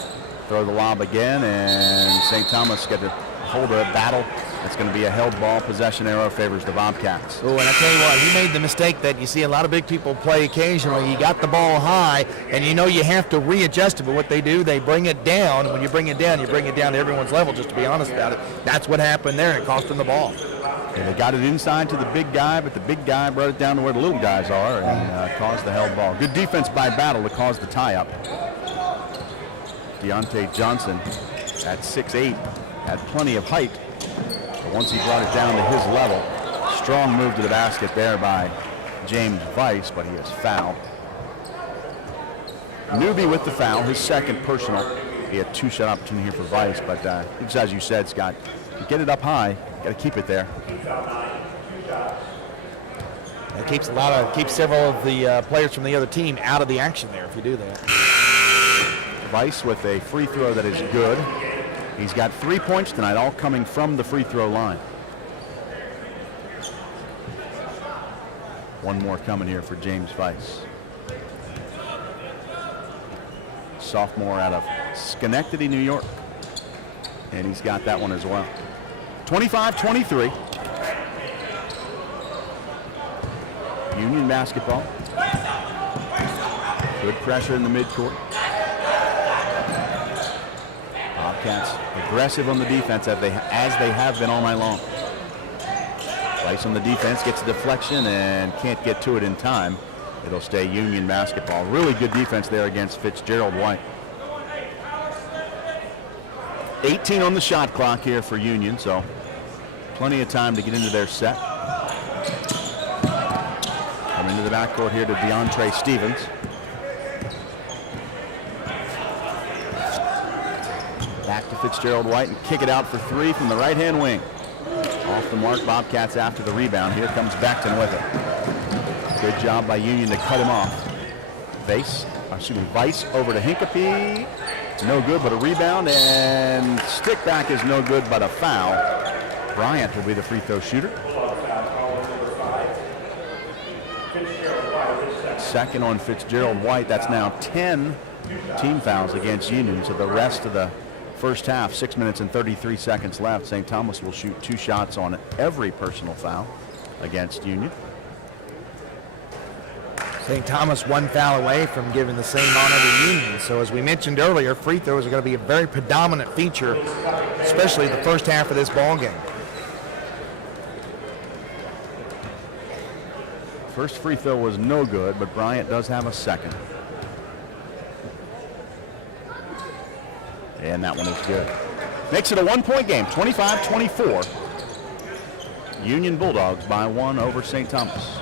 Throw the lob again, and St. Thomas got to hold a Battle. That's going to be a held ball. Possession arrow favors the Bobcats. Oh, and I tell you what, he made the mistake that you see a lot of big people play occasionally. You got the ball high, and you know you have to readjust it. But what they do, they bring it down. And when you bring it down to everyone's level, just to be honest about it. That's what happened there, and it cost them the ball. Yeah, they got it inside to the big guy, but the big guy brought it down to where the little guys are and caused the held ball. Good defense by Battle to cause the tie-up. Deontay Johnson at 6'8", had plenty of height. But once he brought it down to his level, strong move to the basket there by James Weiss, but he is fouled. Newby with the foul, his second personal. He had two-shot opportunity here for Weiss, but just as you said, Scott, you get it up high, got to keep it there. It keeps several of the players from the other team out of the action there if you do that. Weiss with a free throw that is good. He's got 3 points tonight, all coming from the free throw line. One more coming here for James Weiss. Sophomore out of Schenectady, New York. And he's got that one as well. 25-23. Union basketball. Good pressure in the midcourt. Bobcats aggressive on the defense as they have been all night long. Weiss on the defense, gets a deflection and can't get to it in time. It'll stay Union basketball. Really good defense there against Fitzgerald White. 18 on the shot clock here for Union, so plenty of time to get into their set. Coming into the backcourt here to DeAndre Stevens. Back to Fitzgerald White and kick it out for three from the right-hand wing. Off the mark, Bobcats after the rebound. Here comes Beckton with it. Good job by Union to cut him off. Weiss over to Hincapie. No good, but a rebound, and stick back is no good, but a foul. Bryant will be the free throw shooter. Second on Fitzgerald White. That's now 10 team fouls against Union. So the rest of the first half, 6 minutes and 33 seconds left. St. Thomas will shoot 2 shots on every personal foul against Union. St. Thomas 1 foul away from giving the same honor to Union. So as we mentioned earlier, free throws are going to be a very predominant feature, especially the first half of this ball game. First free throw was no good, but Bryant does have a second. And that one is good. Makes it a 1-point game, 25-24. Union Bulldogs by 1 over St. Thomas.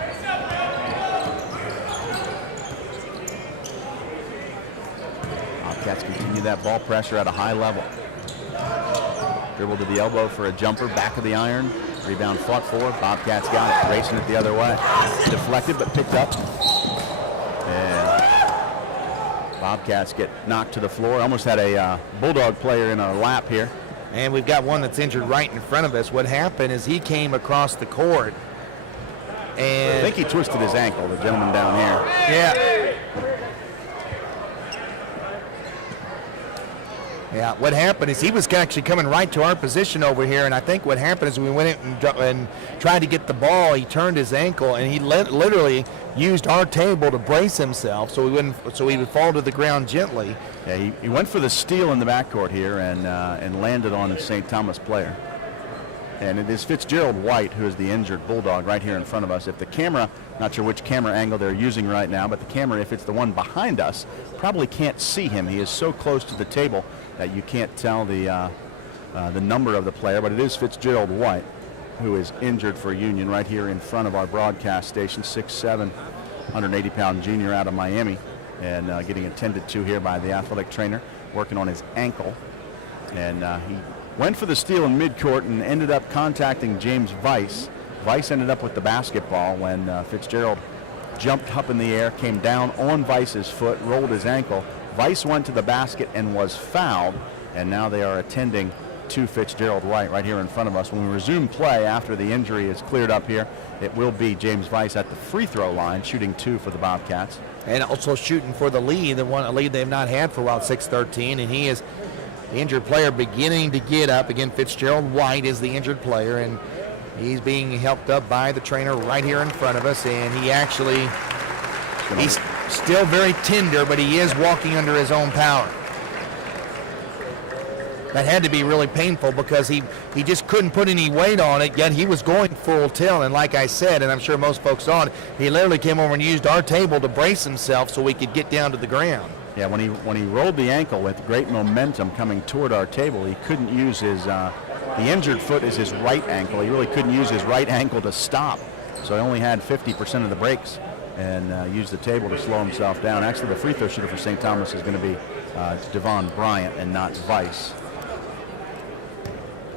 Bobcats continue that ball pressure at a high level. Dribble to the elbow for a jumper, back of the iron, Rebound fought for. Bobcats got it, racing it the other way. Deflected but picked up. And Bobcats get knocked to the floor. Almost had a Bulldog player in our lap here. And we've got one that's injured right in front of us. What happened is he came across the court. And I think he twisted his ankle, the gentleman down here. Yeah. Yeah, what happened is he was actually coming right to our position over here, and I think what happened is we went in and tried to get the ball. He turned his ankle, and he literally used our table to brace himself so he would fall to the ground gently. Yeah, he went for the steal in the backcourt here and landed on a St. Thomas player. And it is Fitzgerald White who is the injured Bulldog right here in front of us. If the camera, not sure which camera angle they're using right now, but the camera, if it's the one behind us, probably can't see him. He is so close to the table that you can't tell the number of the player, but it is Fitzgerald White who is injured for Union right here in front of our broadcast station, 6'7", 180-pound junior out of Miami, and getting attended to here by the athletic trainer, working on his ankle. And he went for the steal in midcourt and ended up contacting James Weiss. Weiss ended up with the basketball when Fitzgerald jumped up in the air, came down on Weiss's foot, rolled his ankle. Weiss went to the basket and was fouled, and now they are attending to Fitzgerald White right here in front of us. When we resume play after the injury is cleared up here, it will be James Weiss at the free throw line, shooting 2 for the Bobcats. And also shooting for the lead, a lead they've not had for a while, 6-13, and he is the injured player beginning to get up. Again, Fitzgerald White is the injured player, and he's being helped up by the trainer right here in front of us, and he's still very tender, but he is walking under his own power. That had to be really painful because he just couldn't put any weight on it, yet he was going full tilt. And like I said, and I'm sure most folks saw it, he literally came over and used our table to brace himself so we could get down to the ground. Yeah, when he rolled the ankle with great momentum coming toward our table, he couldn't use his, the injured foot is his right ankle. He really couldn't use his right ankle to stop. So he only had 50% of the breaks and used the table to slow himself down. Actually, the free throw shooter for St. Thomas is going to be Devon Bryant and not Weiss.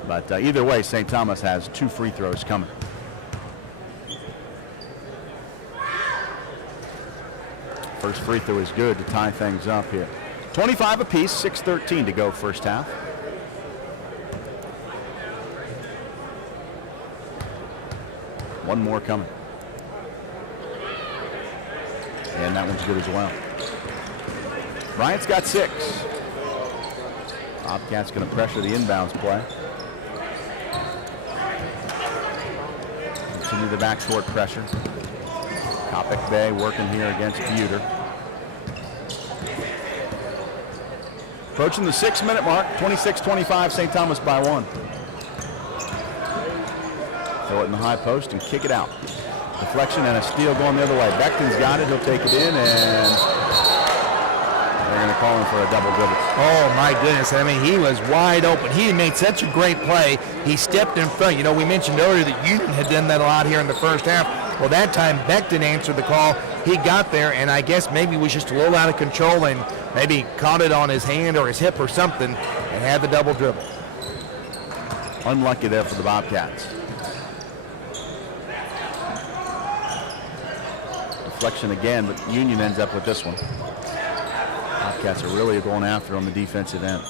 But either way, St. Thomas has 2 free throws coming. First free throw is good to tie things up here. 25 apiece, 6:13 to go first half. One more coming. And that one's good as well. Bryant's got 6. Bobcats going to pressure the inbounds play. Continue the backcourt pressure. Copic Bay working here against Buter. Approaching the 6-minute mark, 26-25, St. Thomas by 1. Throw it in the high post and kick it out. Deflection and a steal going the other way. Beckton's got it, he'll take it in, and they're going to call him for a double dribble. Oh my goodness, I mean, he was wide open. He made such a great play. He stepped in front. You know, we mentioned earlier that Union had done that a lot here in the first half. Well, that time Beckton answered the call. He got there, and I guess maybe was just a little out of control and maybe caught it on his hand or his hip or something and had the double dribble. Unlucky there for the Bobcats. Deflection again, but Union ends up with this one. Bobcats are really going after on the defensive end.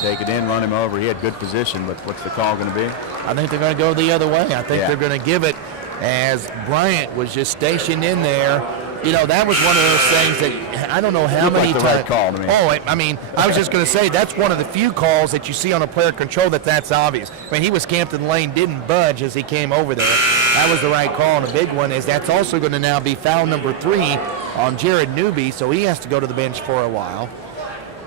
Take it in, run him over. He had good position, but what's the call going to be? I think they're going to go the other way. I think they're going to give it as Bryant was just stationed in there. You know, that was one of those things that I don't know how many times. Right call to me. Oh, I mean, I was just going to say that's one of the few calls that you see on a player control that's obvious. I mean, he was camped in the lane, didn't budge as he came over there. That was the right call, and a big one is that's also going to now be foul number 3 on Jared Newby, so he has to go to the bench for a while.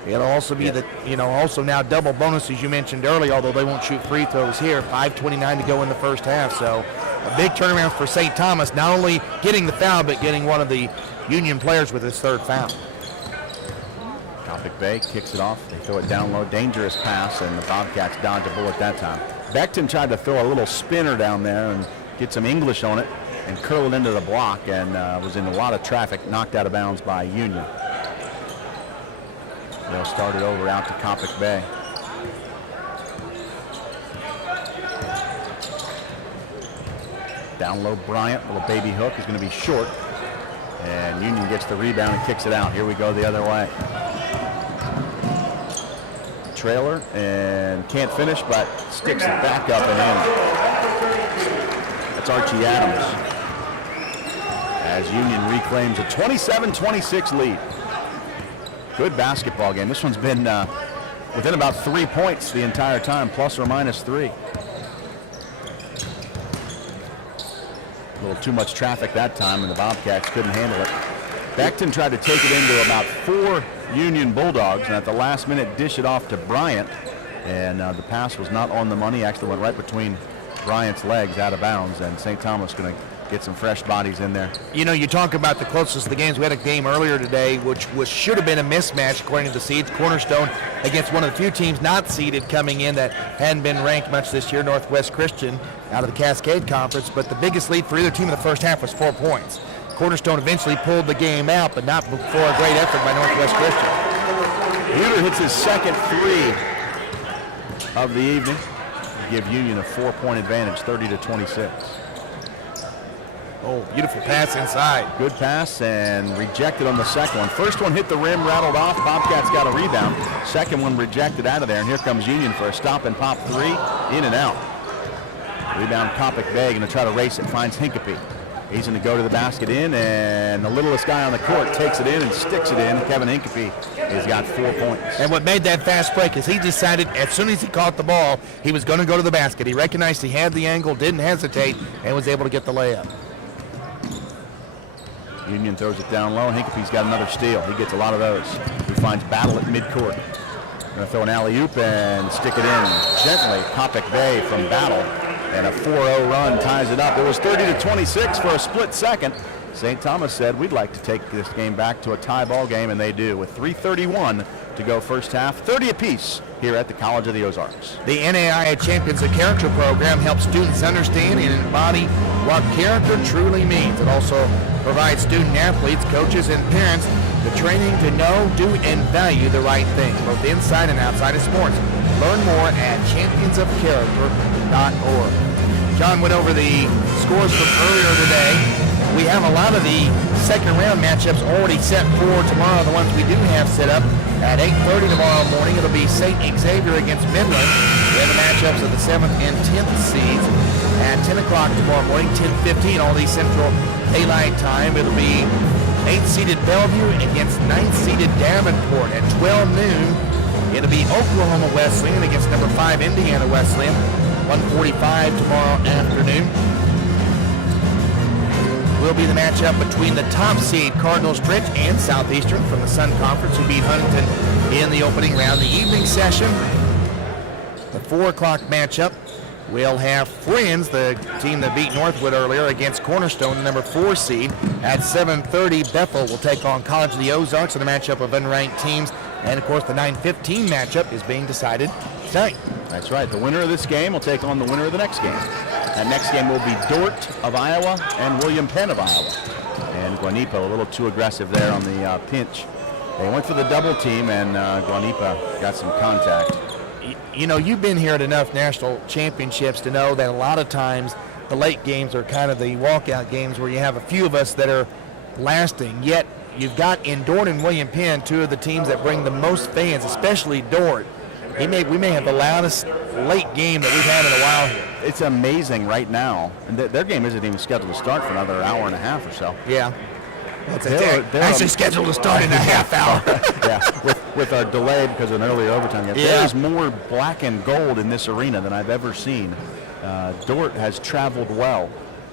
It'll also be also now double bonus, as you mentioned earlier, although they won't shoot free throws here. 5:29 to go in the first half, so a big turnaround for St. Thomas, not only getting the foul, but getting one of the Union players with his 3rd foul. Copic Bay kicks it off. They throw it down low. Dangerous pass, and the Bobcats dodge a bullet that time. Beckton tried to throw a little spinner down there and get some English on it and curl it into the block, and was in a lot of traffic, knocked out of bounds by Union. They'll start it over out to Copic Bay. Down low, Bryant, little baby hook is going to be short. And Union gets the rebound and kicks it out. Here we go the other way. Trailer and can't finish, but sticks it back up and in. That's Archie Adams. As Union reclaims a 27-26 lead. Good basketball game. This one's been within about 3 points the entire time, plus or minus 3. A little too much traffic that time, and the Bobcats couldn't handle it. Beckton tried to take it into about 4 Union Bulldogs, and at the last minute dish it off to Bryant, and the pass was not on the money. Actually went right between Bryant's legs, out of bounds, and St. Thomas going to get some fresh bodies in there. You know, you talk about the closest of the games. We had a game earlier today which should have been a mismatch according to the seeds. Cornerstone against one of the few teams not seeded coming in that hadn't been ranked much this year, Northwest Christian out of the Cascade Conference. But the biggest lead for either team in the first half was 4 points. Cornerstone eventually pulled the game out, but not before a great effort by Northwest Christian. Wheeler hits his second 3 of the evening. Give Union a 4-point advantage, 30-26. Oh, beautiful pass inside. Good pass and rejected on the second one. First one hit the rim, rattled off. Bobcats got a rebound. Second one rejected out of there, and here comes Union for a stop and pop 3, in and out. Rebound Coppic Bay, going to try to race it, finds Hincapie. He's going to go to the basket in, and the littlest guy on the court takes it in and sticks it in. Kevin Hincapie has got 4 points. And what made that fast break is he decided as soon as he caught the ball, he was going to go to the basket. He recognized he had the angle, didn't hesitate, and was able to get the layup. Union throws it down low, and Hincapie's got another steal. He gets a lot of those. He finds Battle at midcourt. Going to throw an alley-oop and stick it in gently. Coppic Bay from Battle, and a 4-0 run ties it up. It was 30-26 for a split second. St. Thomas said, we'd like to take this game back to a tie ball game, and they do, with 3:31 to go first half, 30 apiece here at the College of the Ozarks. The NAIA Champions of Character program helps students understand and embody what character truly means. It also provides student athletes, coaches, and parents the training to know, do, and value the right things, both inside and outside of sports. Learn more at championsofcharacter.org. John went over the scores from earlier today. We have a lot of the second round matchups already set for tomorrow, the ones we do have set up. At 8:30 tomorrow morning, it'll be St. Xavier against Midland. We have the matchups of the 7th and 10th seeds. At 10 o'clock tomorrow morning, 10:15, all these Central Daylight Time. It'll be 8th-seeded Bellevue against 9th-seeded Davenport. At 12 noon, it'll be Oklahoma Wesleyan against number 5 Indiana Wesleyan. 1:45 tomorrow afternoon will be the matchup between the top seed Cardinals Trench and Southeastern from the Sun Conference, who beat Huntington in the opening round. The evening session, the 4 o'clock matchup, we'll have Friends, the team that beat Northwood earlier, against Cornerstone, the number 4 seed. At 7:30, Bethel will take on College of the Ozarks in a matchup of unranked teams. And, of course, the 9:15 matchup is being decided tonight. That's right. The winner of this game will take on the winner of the next game. That next game will be Dort of Iowa and William Penn of Iowa. And Guanipa a little too aggressive there on the pinch. They went for the double team, and Guanipa got some contact. You know, you've been here at enough national championships to know that a lot of times the late games are kind of the walkout games where you have a few of us that are lasting. Yet you've got in Dort and William Penn, 2 of the teams that bring the most fans, especially Dort. We may have the loudest late game that we've had in a while here. It's amazing right now. And their game isn't even scheduled to start for another hour and a half or so. Yeah. They're actually scheduled to start in a half hour. Yeah, with our delay because of an earlier overtime game. Yeah. There's more black and gold in this arena than I've ever seen. Dort has traveled well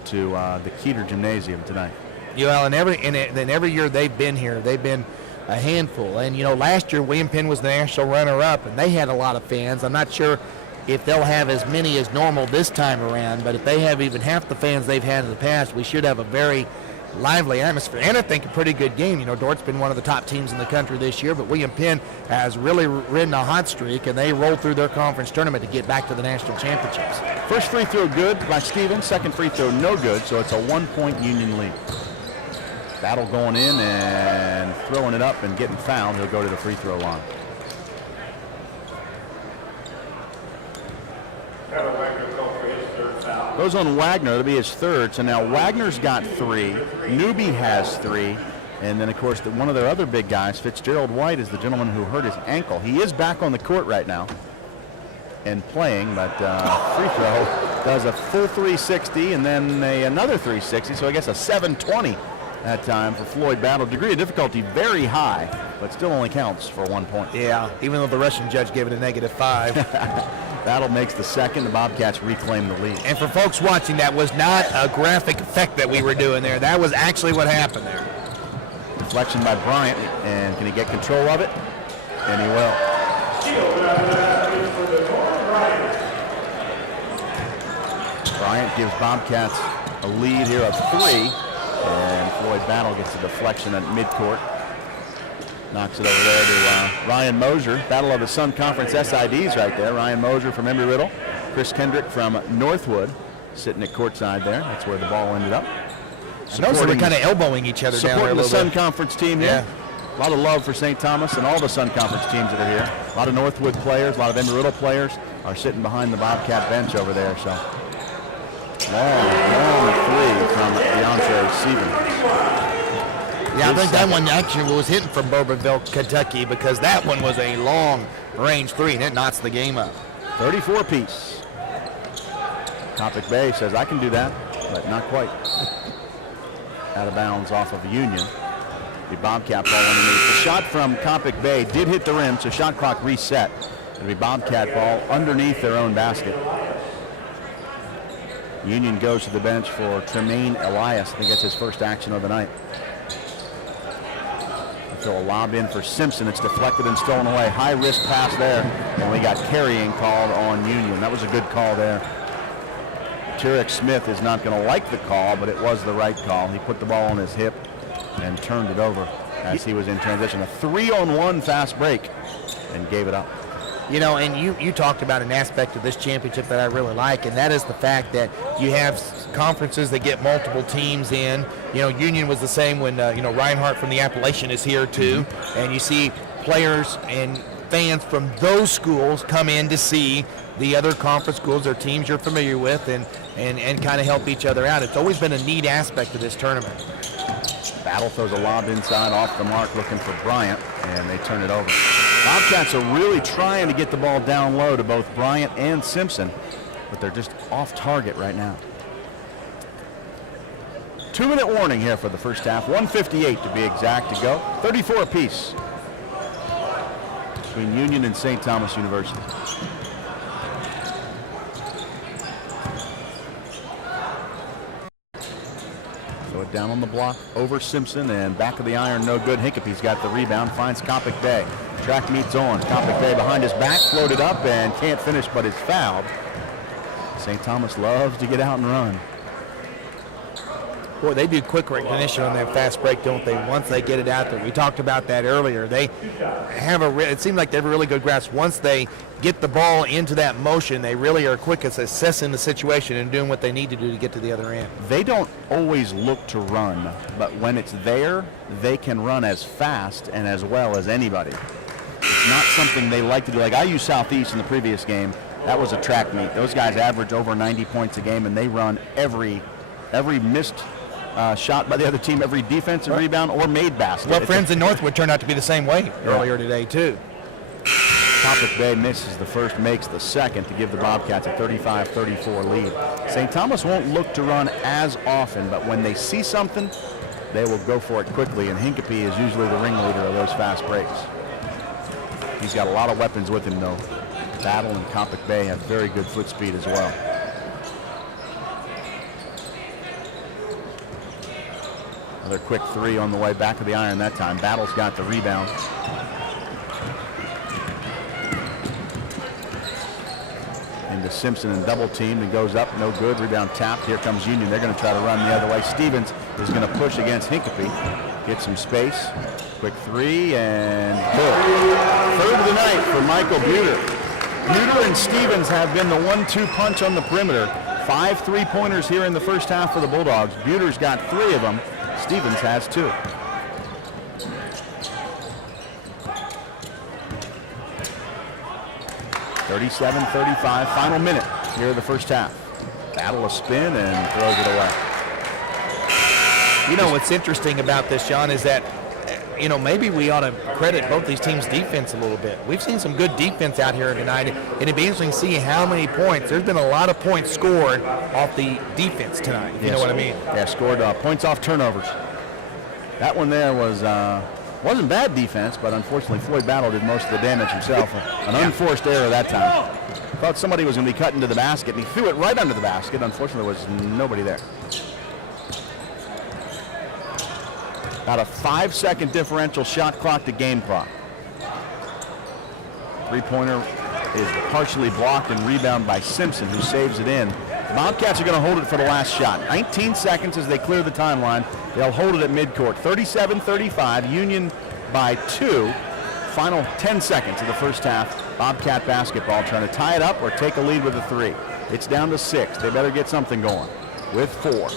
to the Keeter Gymnasium tonight. Well, and every year they've been here, they've been a handful. And, you know, last year William Penn was the national runner-up, and they had a lot of fans. I'm not sure if they'll have as many as normal this time around, but if they have even half the fans they've had in the past, we should have a very lively atmosphere, and I think a pretty good game. You know, Dort's been one of the top teams in the country this year, but William Penn has really ridden a hot streak, and they rolled through their conference tournament to get back to the national championships. First free throw good by Stevens, second free throw no good, so it's a 1-point Union lead. Battle going in and throwing it up and getting fouled. He'll go to the free throw line. Trevor Wagner called for his 3rd foul. Goes on Wagner. It'll be his third. So now Wagner's got 3. Newby has 3. And then, of course, one of their other big guys, Fitzgerald White, is the gentleman who hurt his ankle. He is back on the court right now and playing, but free throw does a full 360 and then another 360, so I guess a 720 that time for Floyd Battle. Degree of difficulty very high, but still only counts for 1 point. Yeah, even though the Russian judge gave it a -5. Battle makes the second. The Bobcats reclaim the lead. And for folks watching, that was not a graphic effect that we were doing there. That was actually what happened there. Deflection by Bryant, and can he get control of it? And he will. Bryant gives Bobcats a lead here of 3, and Floyd Battle gets a deflection at midcourt. Knocks it over there to Ryan Mosier. Battle of the Sun Conference SIDs right there. Ryan Mosier from Embry-Riddle. Chris Kendrick from Northwood sitting at courtside there. That's where the ball ended up. I noticed they were kind of elbowing each other down there. Supporting the Sun bit. Conference team here. Yeah. A lot of love for St. Thomas and all the Sun Conference teams that are here. A lot of Northwood players, a lot of Embry-Riddle players are sitting behind the Bobcat bench over there. So long 3 from DeAndre Stevens. Yeah, I think that one actually was hitting from Bourbonville, Kentucky, because that one was a long range 3 and it knocks the game up. 34 piece. Topic Bay says, I can do that, but not quite. Out of bounds off of Union. The Bobcat ball underneath. The shot from Topic Bay did hit the rim, so shot clock reset. It'll be Bobcat ball underneath their own basket. Union goes to the bench for Tremaine Elias. I think that's his first action of the night. So a lob in for Simpson. It's deflected and stolen away. High risk pass there. And we got carrying called on Union. That was a good call there. Tarek Smith is not going to like the call, but it was the right call. He put the ball on his hip and turned it over as he was in transition. A 3-on-1 fast break and gave it up. You know, and you talked about an aspect of this championship that I really like, and that is the fact that you have conferences that get multiple teams in. You know, Union was the same when, Reinhardt from the Appalachian is here too, and you see players and fans from those schools come in to see the other conference schools or teams you're familiar with and kind of help each other out. It's always been a neat aspect of this tournament. Battle throws a lob inside off the mark looking for Bryant, and they turn it over. Bobcats are really trying to get the ball down low to both Bryant and Simpson, but they're just off target right now. 2-minute warning here for the first half. 1:58 to be exact to go. 34 apiece between Union and St. Thomas University. Throw it down on the block over Simpson and back of the iron, no good. Hincapie's got the rebound, finds Copic Bay. Track meets on. Copic Bay behind his back, floated up and can't finish, but is fouled. St. Thomas loves to get out and run. Boy, they do quick recognition on that fast break, don't they? Once they get it out there. We talked about that earlier. They have it seems like they have a really good grasp. Once they get the ball into that motion, they really are quick at assessing the situation and doing what they need to do to get to the other end. They don't always look to run, but when it's there, they can run as fast and as well as anybody. It's not something they like to do. Like IU Southeast in the previous game, that was a track meet. Those guys average over 90 points a game, and they run every missed shot by the other team, every defensive rebound or made basket. Well, friends in Northwood turned out to be the same way earlier today, too. Topic Bay misses the first, makes the second to give the Bobcats a 35-34 lead. St. Thomas won't look to run as often, but when they see something, they will go for it quickly, and Hincapie is usually the ringleader of those fast breaks. He's got a lot of weapons with him, though. Battle and Copic Bay have very good foot speed as well. Another quick 3 on the way back of the iron that time. Battle's got the rebound. Into Simpson and double teamed and goes up, no good. Rebound tapped. Here comes Union. They're going to try to run the other way. Stevens is going to push against Hincapie. Get some space. Quick 3 and good. Third of the night for Michael Buter. Buter and Stevens have been the 1-2 punch on the perimeter. 5 3-pointers here in the first half for the Bulldogs. Buter's got 3 of them. Stevens has 2. (37-35) final minute here of the first half. Battle of spin and throws it away. You know what's interesting about this, John, is that maybe we ought to credit both these teams' defense a little bit. We've seen some good defense out here tonight, and it'd be interesting to see how many points. There's been a lot of points scored off the defense tonight, if you know what I mean. Yeah, scored points off turnovers. That one there wasn't bad defense, but unfortunately Floyd Battle did most of the damage himself. An unforced error that time. Thought somebody was going to be cut into the basket, and he threw it right under the basket. Unfortunately, there was nobody there. About a 5-second differential shot clock to game clock. Three-pointer is partially blocked and rebounded by Simpson, who saves it in. The Bobcats are going to hold it for the last shot. 19 seconds as they clear the timeline. They'll hold it at midcourt. 37-35, Union by 2. Final 10 seconds of the first half. Bobcat basketball trying to tie it up or take a lead with a 3. It's down to 6. They better get something going with 4.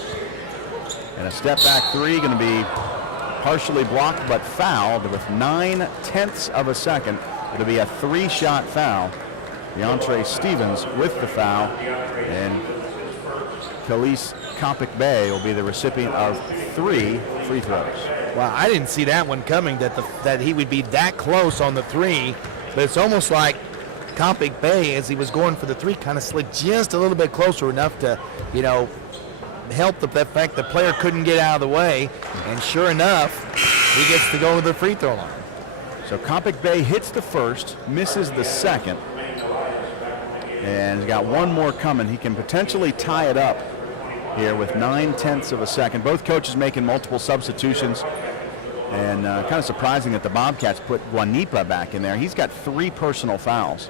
And a step-back 3 going to be partially blocked but fouled with 9/10 of a second. It'll be a 3-shot foul. DeAndre Stevens with the foul, and Khalees Coppic Bay will be the recipient of 3 free throws. Wow, I didn't see that one coming, that he would be that close on the 3, but it's almost like Coppic Bay, as he was going for the 3, kind of slid just a little bit closer enough to, help the fact the player couldn't get out of the way, and sure enough, he gets to go to the free throw line. So Coppic Bay hits the first, misses the second, and he's got one more coming. He can potentially tie it up here with 9/10 of a second. Both coaches making multiple substitutions, and kind of surprising that the Bobcats put Guanipa back in there. He's got 3 personal fouls.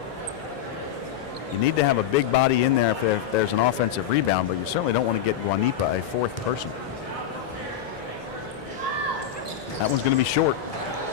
You need to have a big body in there if there's an offensive rebound, but you certainly don't want to get Guanipa a 4th person. That one's going to be short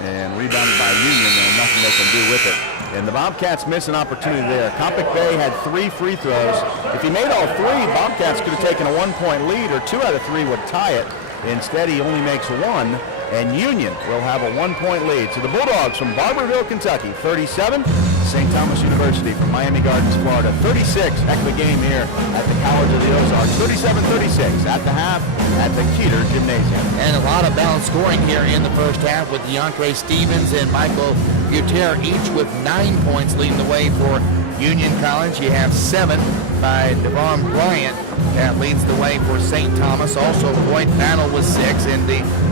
and rebounded by Union, and nothing they can do with it. And the Bobcats miss an opportunity there. Coppic Bay had 3 free throws. If he made all 3, Bobcats could have taken a 1-point lead, or 2 out of 3 would tie it. Instead, he only makes 1, and Union will have a 1-point lead. So the Bulldogs from Barberville, Kentucky, 37. St. Thomas University from Miami Gardens, Florida, 36. Heck of a game here at the College of the Ozarks. 37-36 at the half at the Keeter Gymnasium. And a lot of balanced scoring here in the first half with DeAndre Stevens and Michael Gutierrez, each with 9 points leading the way for Union College. You have 7 by Devon Bryant that leads the way for St. Thomas. Also, Floyd Battle with 6, and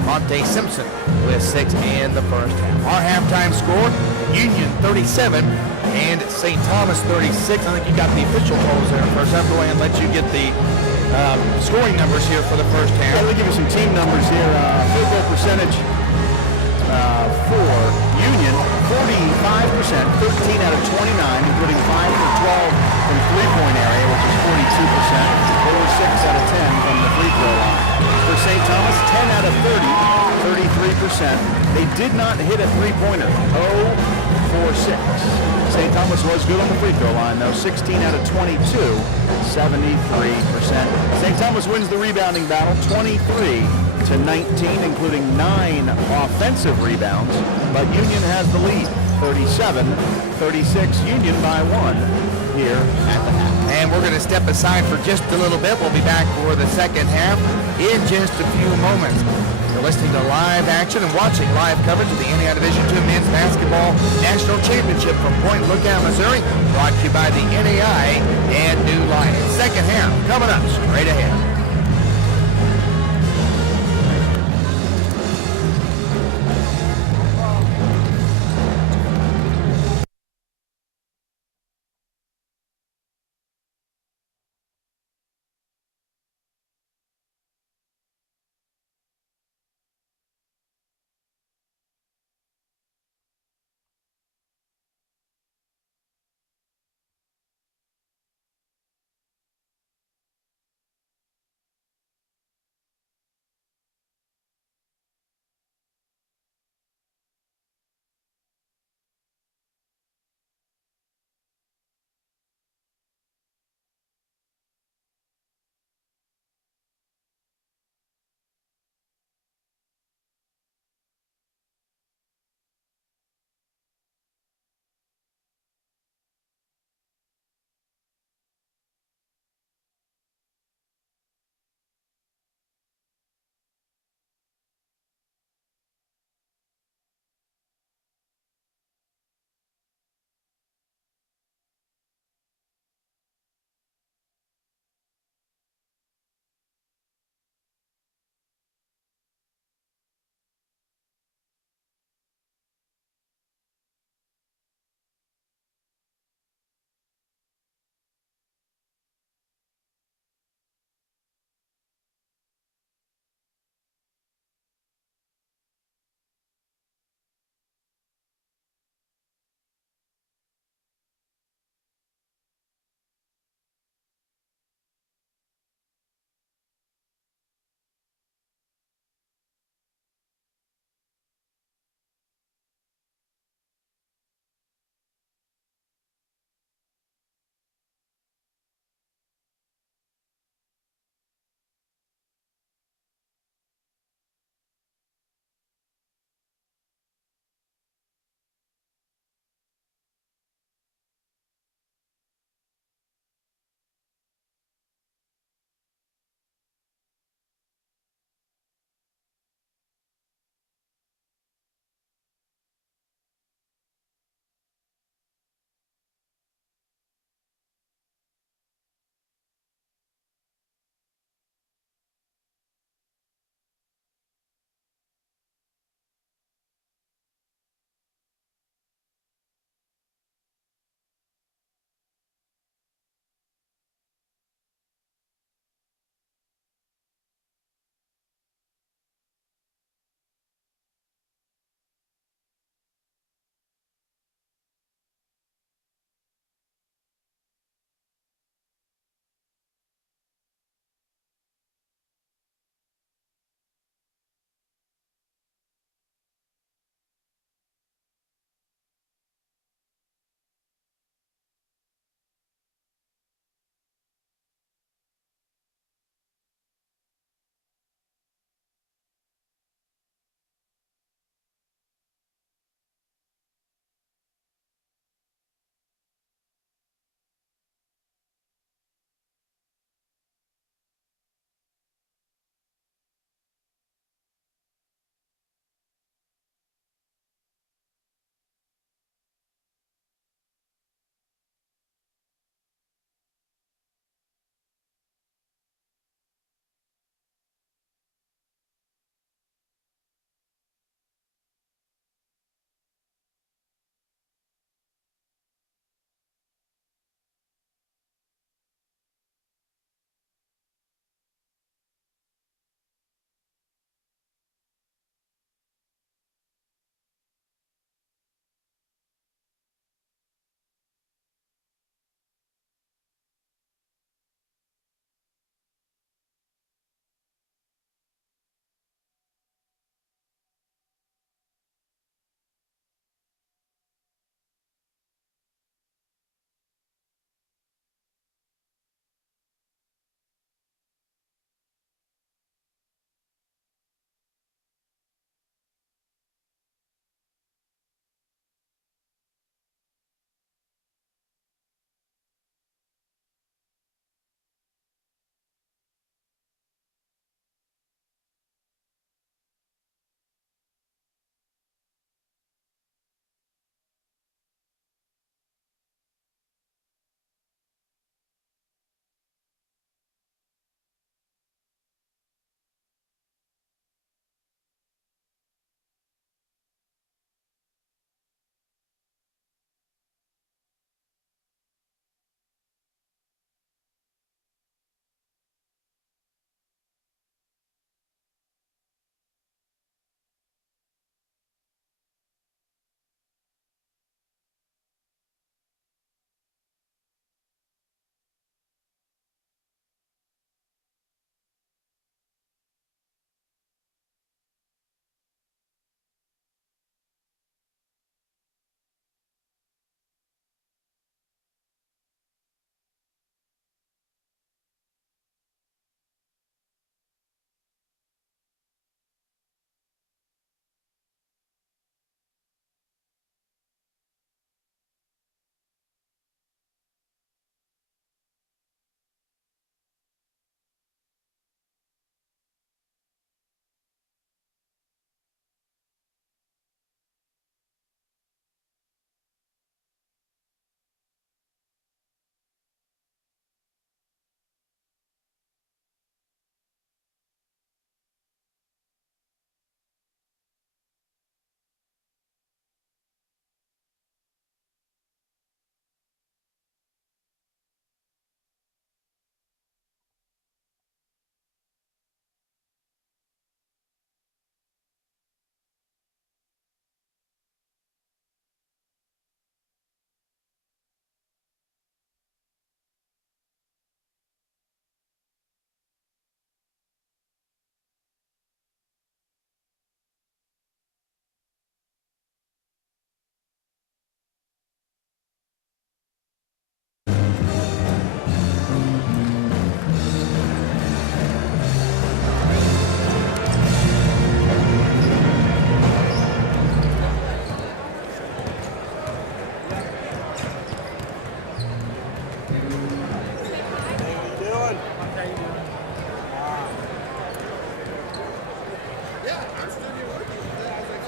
Monte Simpson with 6 in the first half. Our halftime score, Union 37 and St. Thomas 36. I think you got the official totals there first. I'm going to let you get the scoring numbers here for the first half. Yeah, let me give you some team numbers here. Field goal percentage for Union, 45%, 13 out of 29, including 5 for 12 from three-point area, which is 42%. They were 6 out of 10 from the free throw line. For St. Thomas, 10 out of 30, 33%. They did not hit a three-pointer, 0 for 6. St. Thomas was good on the free throw line, though, 16 out of 22, 73%. St. Thomas wins the rebounding battle, 23-19, including 9 offensive rebounds, but Union has the lead, 37-36, Union by 1 here at the half. And we're going to step aside for just a little bit. We'll be back for the second half in just a few moments. You're listening to live action and watching live coverage of the NAIA Division II Men's Basketball National Championship from Point Lookout, Missouri, brought to you by the NAIA and New Lions. Second half coming up straight ahead.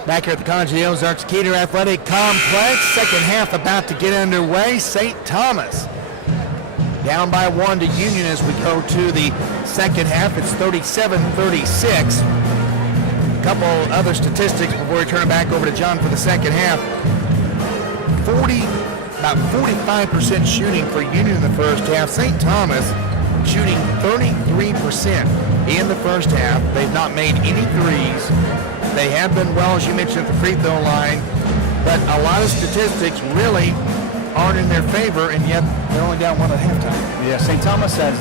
Back here at the College of the Ozarks Keeter Athletic Complex, second half about to get underway. St. Thomas down by 1 to Union as we go to the second half. It's 37-36. A couple other statistics before we turn it back over to John for the second half. About 45% shooting for Union in the first half. St. Thomas shooting 33% in the first half. They've not made any threes. They have been well, as you mentioned, at the free throw line, but a lot of statistics really aren't in their favor, and yet they're only down 1 at halftime. Yeah, St. Thomas has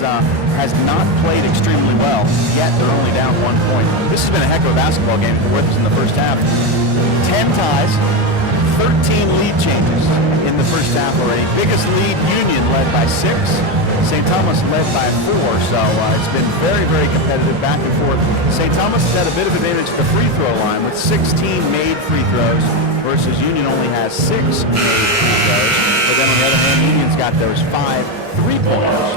not played extremely well, yet they're only down 1 point. This has been a heck of a basketball game for Whippets in the first half. 10 ties, 13 lead changes in the first half already. Biggest lead, Union led by 6. St. Thomas led by 4, so it's been very, very competitive back and forth. St. Thomas has had a bit of advantage at the free throw line with 16 made free throws versus Union only has 6 made free throws. But then on the other hand, Union's got those 5 3-pointers.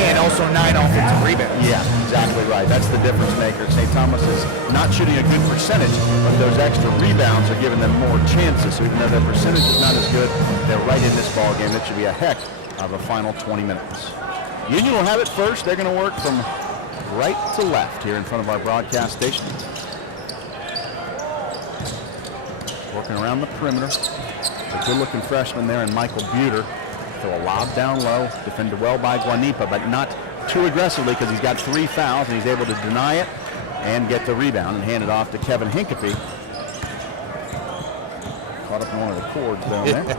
And also 9 offensive rebounds. Yeah, exactly right. That's the difference maker. St. Thomas is not shooting a good percentage, but those extra rebounds are giving them more chances. So even though their percentage is not as good, they're right in this ball game. That should be a heck of a final 20 minutes. Union will have it first. They're going to work from right to left here in front of our broadcast station. Working around the perimeter. A good-looking freshman there in Michael Buter. Throw a lob down low. Defended well by Guanipa, but not too aggressively because he's got 3 fouls, and he's able to deny it and get the rebound and hand it off to Kevin Hinkapy. Caught up in one of the cords down there.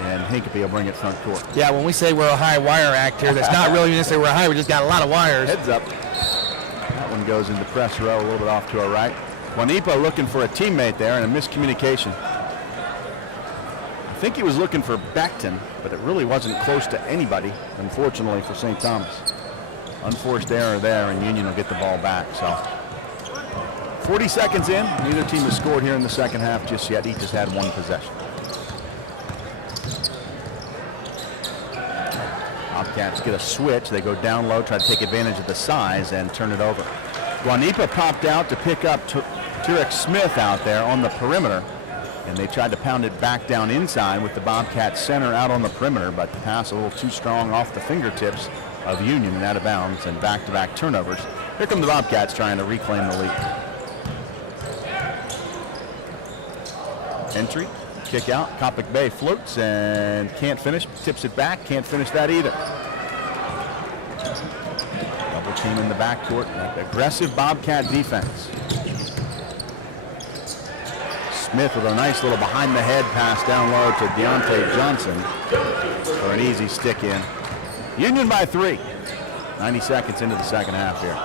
And Hinkapy will bring it front court. Yeah, when we say we're a high wire act here, that's not really when you say we're high. We just got a lot of wires. Heads up. That one goes into press row a little bit off to our right. Guanipa looking for a teammate there and a miscommunication. I think he was looking for Beckton, but it really wasn't close to anybody, unfortunately, for St. Thomas. Unforced error there, and Union will get the ball back. So 40 seconds in. Neither team has scored here in the second half just yet. Each has had 1 possession. Bobcats get a switch. They go down low, try to take advantage of the size and turn it over. Guanipa popped out to pick up Turek Smith out there on the perimeter, and they tried to pound it back down inside with the Bobcats center out on the perimeter, but the pass a little too strong off the fingertips of Union and out of bounds, and back-to-back turnovers. Here come the Bobcats trying to reclaim the lead. Entry. Kick out. Coppic Bay floats and can't finish. Tips it back. Can't finish that either. Double team in the backcourt. Aggressive Bobcat defense. Smith with a nice little behind-the-head pass down low to Deontay Johnson for an easy stick in. Union by 3. 90 seconds into the second half here.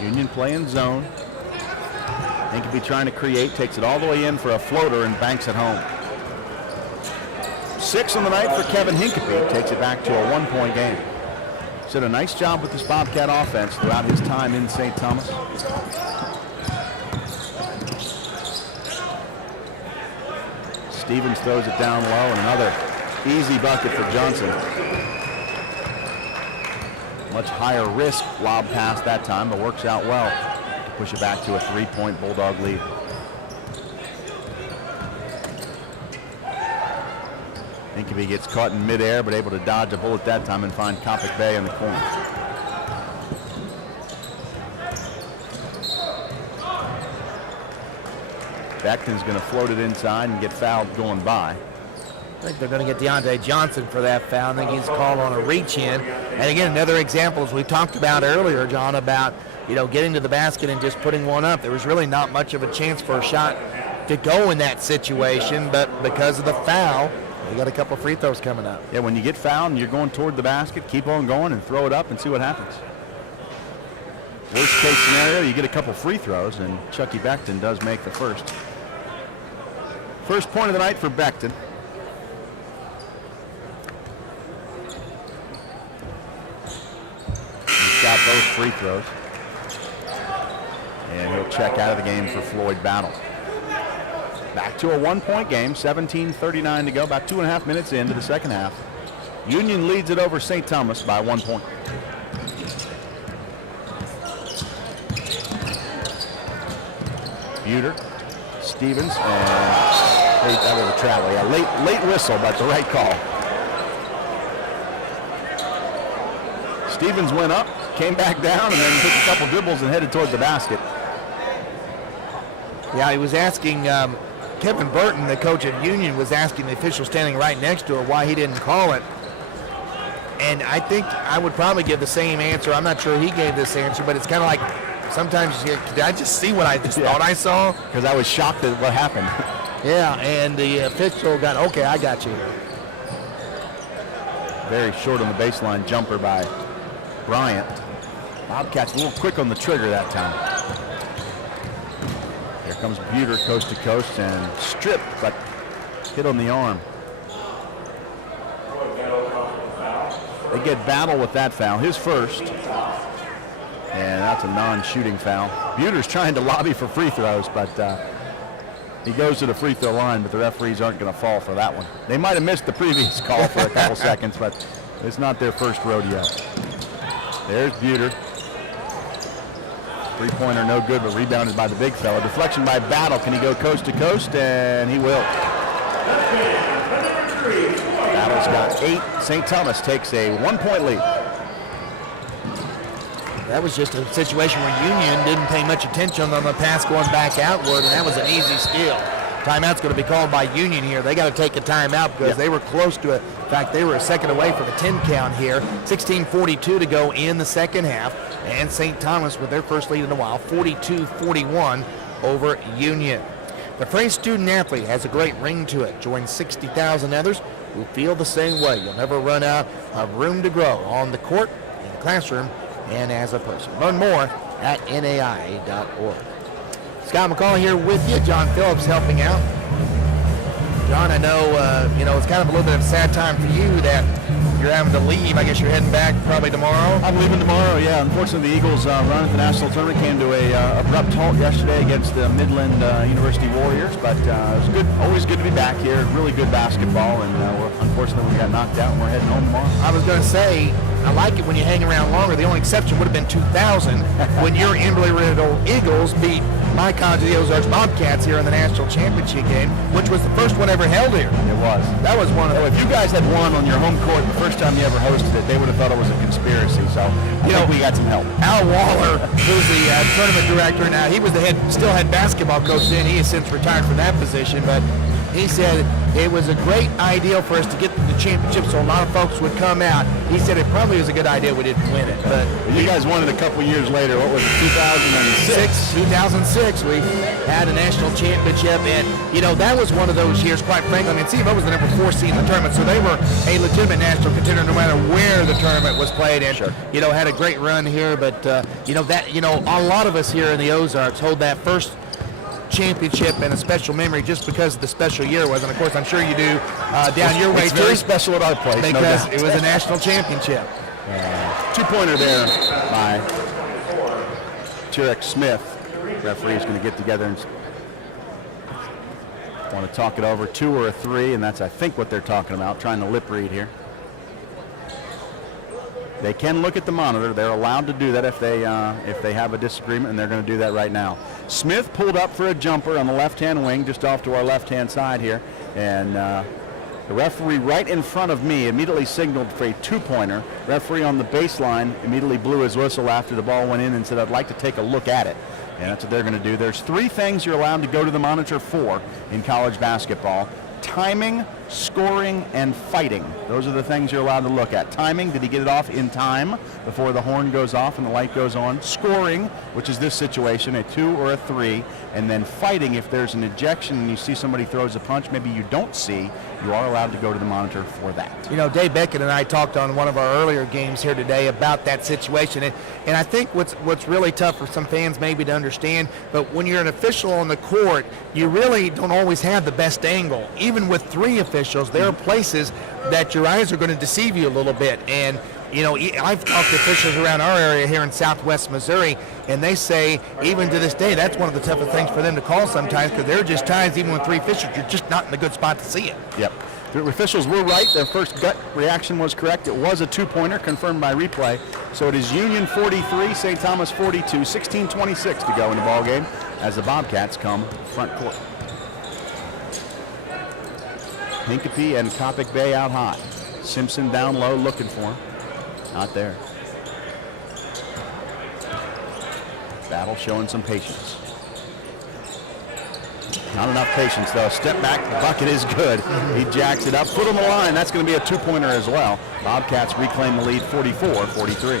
Union playing zone. Hinkapy trying to create, takes it all the way in for a floater and banks it home. 6 on the night for Kevin Hinkapy, takes it back to a 1-point game. He's did a nice job with this Bobcat offense throughout his time in St. Thomas. Stevens throws it down low, and another easy bucket for Johnson. Much higher risk lob pass that time, but works out well to push it back to a 3-point Bulldog lead. Hinkapy gets caught in midair, but able to dodge a bullet that time and find Coppic Bay in the corner. Beckton's going to float it inside and get fouled going by. I think they're going to get Deontay Johnson for that foul. I think he's called on a reach-in. And again, another example, as we talked about earlier, John, about getting to the basket and just putting one up. There was really not much of a chance for a shot to go in that situation, but because of the foul, we got a couple free throws coming up. Yeah, when you get fouled and you're going toward the basket, keep on going and throw it up and see what happens. Worst case scenario, you get a couple free throws, and Chucky Beckton does make the first. First point of the night for Beckton. He's got both free throws. And he'll check out of the game for Floyd Battle. Back to a 1-point game, 17:39 to go, about 2.5 minutes into the second half. Union leads it over St. Thomas by 1 point. Buter, Stevens, and that was a travel. Yeah, late whistle, but the right call. Stevens went up, came back down, and then took a couple dribbles and headed toward the basket. Yeah, he was asking, Kevin Burton, the coach at Union, was asking the official standing right next to her why he didn't call it. And I think I would probably give the same answer. I'm not sure he gave this answer, but it's kind of like sometimes you hear, did I just see what I just thought I saw? Because I was shocked at what happened. Yeah, and the official got, okay, I got you here. Very short on the baseline jumper by Bryant. Bobcats a little quick on the trigger that time. Here comes Buter coast to coast and stripped, but hit on the arm. They get Battle with that foul, his first. And that's a non-shooting foul. Buter's trying to lobby for free throws, but he goes to the free throw line, but the referees aren't going to fall for that one. They might have missed the previous call for a couple seconds, but it's not their first rodeo. There's Buter. Three-pointer no good, but rebounded by the big fella. Deflection by Battle. Can he go coast to coast? And he will. Battle's got 8. St. Thomas takes a 1-point lead. That was just a situation where Union didn't pay much attention on the pass going back outward, and that was an easy steal. Timeout's going to be called by Union here. They got to take a timeout because they were close to it. In fact, they were a second away from a 10 count here. 16:42 to go in the second half, and St. Thomas with their first lead in a while, 42-41 over Union. The phrase student athlete has a great ring to it. Join 60,000 others who feel the same way. You'll never run out of room to grow on the court, in the classroom, and as a person. Learn more at NAIA.org. Scott McCall here with you. John Phillips helping out. John, I know, it's kind of a little bit of a sad time for you that you're having to leave. I guess you're heading back probably tomorrow. I'm leaving tomorrow, yeah. Unfortunately, the Eagles' run at the national tournament came to a abrupt halt yesterday against the Midland University Warriors, but it was good. Always good to be back here. Really good basketball, and unfortunately, we got knocked out, and we're heading home tomorrow. I was going to say, I like it when you hang around longer. The only exception would have been 2000 when your Embry-Riddle Eagles beat my College of the Ozarks Bobcats here in the national championship game, which was the first one ever held here. It was. That was one of the... If you guys had won on your home court the first time you ever hosted it, they would have thought it was a conspiracy. So I think we got some help. Al Waller, who's the tournament director now, he was still head basketball coach then. He has since retired from that position, but he said it was a great idea for us to get to the championship so a lot of folks would come out. He said it probably was a good idea we didn't win it. But you guys won it a couple years later. What was it, 2006? 2006, we had a national championship, and, that was one of those years, quite frankly. I mean, CFO was the number 4 seed in the tournament, so they were a legitimate national contender no matter where the tournament was played, and, had a great run here. But, a lot of us here in the Ozarks hold that first championship in a special memory just because the special year was, and of course I'm sure you do down your way it's too. Very special at our place because it was a national championship. 2-pointer there by Tyrek Smith. Referee is going to get together and want to talk it over, 2 or a 3, and that's I think what they're talking about, trying to lip read here. They can look at the monitor. They're allowed to do that if they have a disagreement, and they're going to do that right now. Smith pulled up for a jumper on the left-hand wing, just off to our left-hand side here, and the referee right in front of me immediately signaled for a 2-pointer. Referee on the baseline immediately blew his whistle after the ball went in and said, "I'd like to take a look at it." And that's what they're going to do. There's 3 things you're allowed to go to the monitor for in college basketball: timing, scoring, and fighting. Those are the things you're allowed to look at. Timing, did he get it off in time before the horn goes off and the light goes on? Scoring, which is this situation, a 2 or a 3. And then fighting, if there's an ejection and you see somebody throws a punch maybe you don't see, you are allowed to go to the monitor for that. Dave Beckett and I talked on one of our earlier games here today about that situation. And I think what's really tough for some fans maybe to understand, but when you're an official on the court, you really don't always have the best angle. Even with 3 officials, there are places that your eyes are going to deceive you a little bit. And I've talked to officials around our area here in southwest Missouri, and they say even to this day that's one of the toughest things for them to call sometimes, because there are just times even with 3 officials you're just not in a good spot to see it. Yep. The officials were right. Their first gut reaction was correct. It was a two-pointer confirmed by replay. So it is Union 43, St. Thomas 42, 16:26 to go in the ball game as the Bobcats come front court. Hincapie and Coppic Bay out high. Simpson down low looking for him. Not there. Battle showing some patience. Not enough patience though. Step back, the bucket is good. He jacks it up, foot on the line. That's going to be a two-pointer as well. Bobcats reclaim the lead 44-43.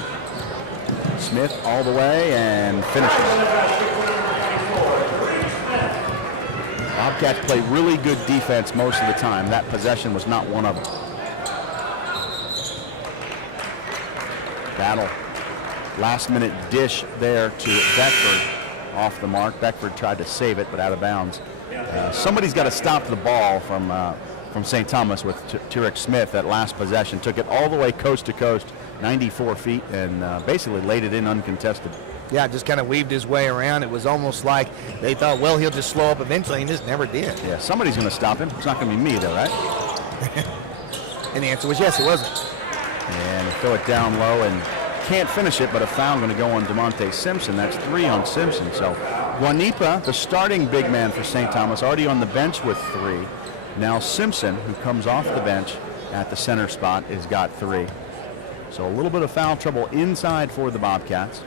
Smith all the way and finishes. Bobcats play really good defense most of the time. That possession was not one of them. Battle. Last minute dish there to Beckford off the mark. Beckford tried to save it, but out of bounds. Somebody's got to stop the ball from St. Thomas with Tyrek Smith. That last possession took it all the way coast to coast, 94 feet, and basically laid it in uncontested. Yeah, just kind of weaved his way around. It was almost like they thought, well, he'll just slow up eventually, and just never did. Yeah, somebody's going to stop him. It's not going to be me, though, right? And the answer was yes, it wasn't. And throw it down low and can't finish it, but a foul going to go on DeMonte Simpson. That's 3 on Simpson. So Guanipa, the starting big man for St. Thomas, already on the bench with 3. Now Simpson, who comes off the bench at the center spot, has got 3. So a little bit of foul trouble inside for the Bobcats.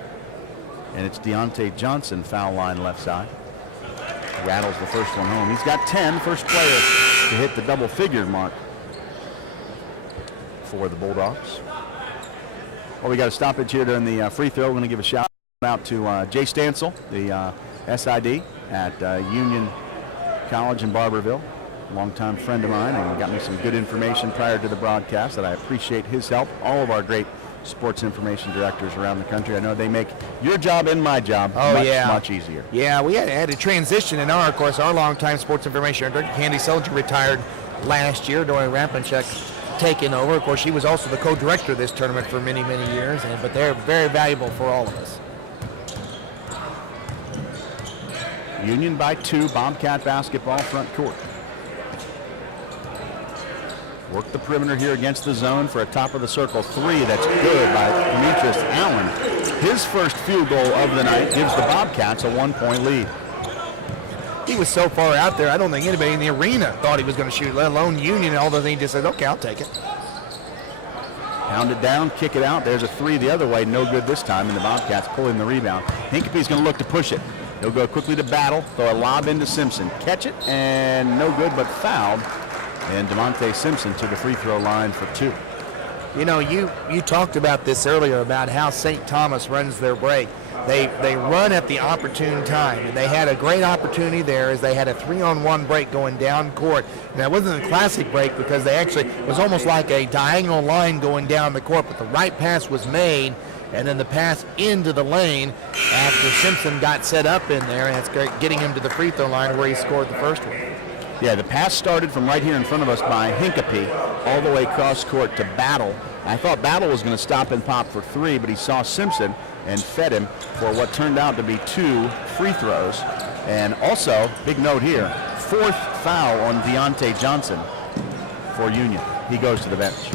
And it's Deontay Johnson, foul line left side. Rattles the first one home. He's got 10, first player to hit the double-figure mark for the Bulldogs. Well, we got a stoppage here during the free throw. We're going to give a shout out to Jay Stansel, the SID at Union College in Barberville. Longtime friend of mine, and got me some good information prior to the broadcast that I appreciate his help. All of our great sports information directors around the country. I know they make your job and my job much easier. Yeah, we had a transition in of course, our longtime sports information director, Candy Soldier, retired last year. Dory Rampanchuk taking over. Of course, she was also the co-director of this tournament for many, many years, but they're very valuable for all of us. Union by 2, Bobcat basketball front court. Work the perimeter here against the zone for a top of the circle 3. That's good by Demetrius Allen. His first field goal of the night gives the Bobcats a 1-point lead. He was so far out there, I don't think anybody in the arena thought he was going to shoot, let alone Union. All the thing just said, okay, I'll take it. Pound it down, kick it out. There's a 3 the other way, no good this time, and the Bobcats pulling the rebound. Hincapie's going to look to push it. He'll go quickly to Battle, throw a lob into Simpson. Catch it, and no good, but fouled. And DeMonte Simpson to the free throw line for 2. You know, you talked about this earlier about how St. Thomas runs their break. They run at the opportune time, and they had a great opportunity there as they had a 3-on-1 break going down court. Now, it wasn't a classic break because it was almost like a diagonal line going down the court, but the right pass was made, and then the pass into the lane after Simpson got set up in there, and it's getting him to the free throw line where he scored the first one. Yeah, the pass started from right here in front of us by Hincapie all the way cross court to Battle. I thought Battle was going to stop and pop for 3, but he saw Simpson and fed him for what turned out to be 2 free throws. And also, big note here, 4th foul on Deontay Johnson for Union. He goes to the bench.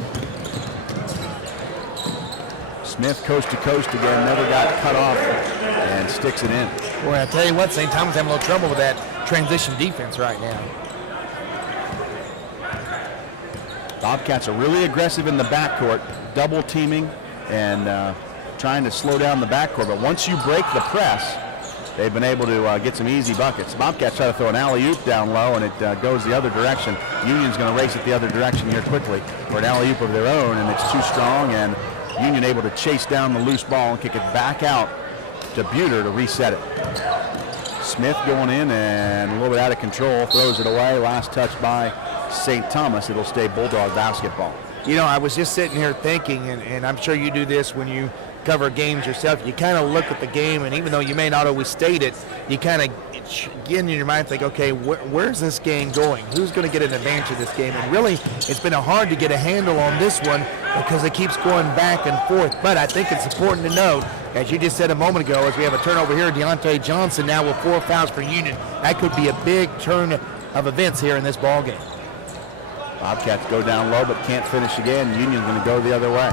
Smith coast to coast again, never got cut off and sticks it in. Boy, I tell you what, St. Thomas having a little trouble with that transition defense right now. Bobcats are really aggressive in the backcourt, double teaming and trying to slow down the backcourt. But once you break the press, they've been able to get some easy buckets. Bobcats try to throw an alley-oop down low, and it goes the other direction. Union's going to race it the other direction here quickly for an alley-oop of their own, and it's too strong, and Union able to chase down the loose ball and kick it back out to Buter to reset it. Smith going in and a little bit out of control, throws it away. Last touch by St. Thomas. It'll stay Bulldog basketball. You know, I was just sitting here thinking, and I'm sure you do this when you cover games yourself, you kind of look at the game, and even though you may not always state it, you kind of get in your mind, think, okay, where's this game going? Who's going to get an advantage of this game? And really, it's been hard to get a handle on this one because it keeps going back and forth. But I think it's important to note, as you just said a moment ago, as we have a turnover here, Deontay Johnson now with 4 fouls for Union. That could be a big turn of events here in this ball game. Bobcats go down low but can't finish again. Union's going to go the other way.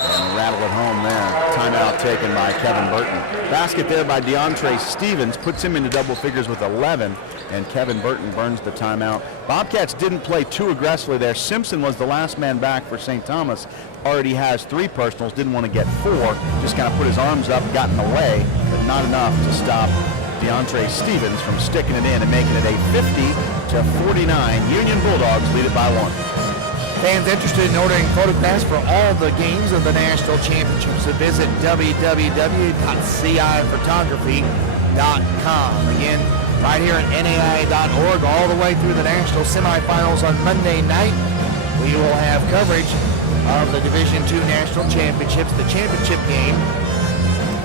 And rattle it home there. Timeout taken by Kevin Burton. Basket there by DeAndre Stevens puts him into double figures with 11, and Kevin Burton burns the timeout. Bobcats didn't play too aggressively there. Simpson was the last man back for St. Thomas. Already has 3 personals, didn't want to get 4. Just kind of put his arms up, got in the way, but not enough to stop DeAndre Stevens from sticking it in and making it a 50-49. Union Bulldogs lead it by 1. Fans interested in ordering photographs for all the games of the national championships, so visit www.ciphotography.com. Again, right here at NAIA.org, all the way through the national semifinals on Monday night. We will have coverage of the Division II national championships, the championship game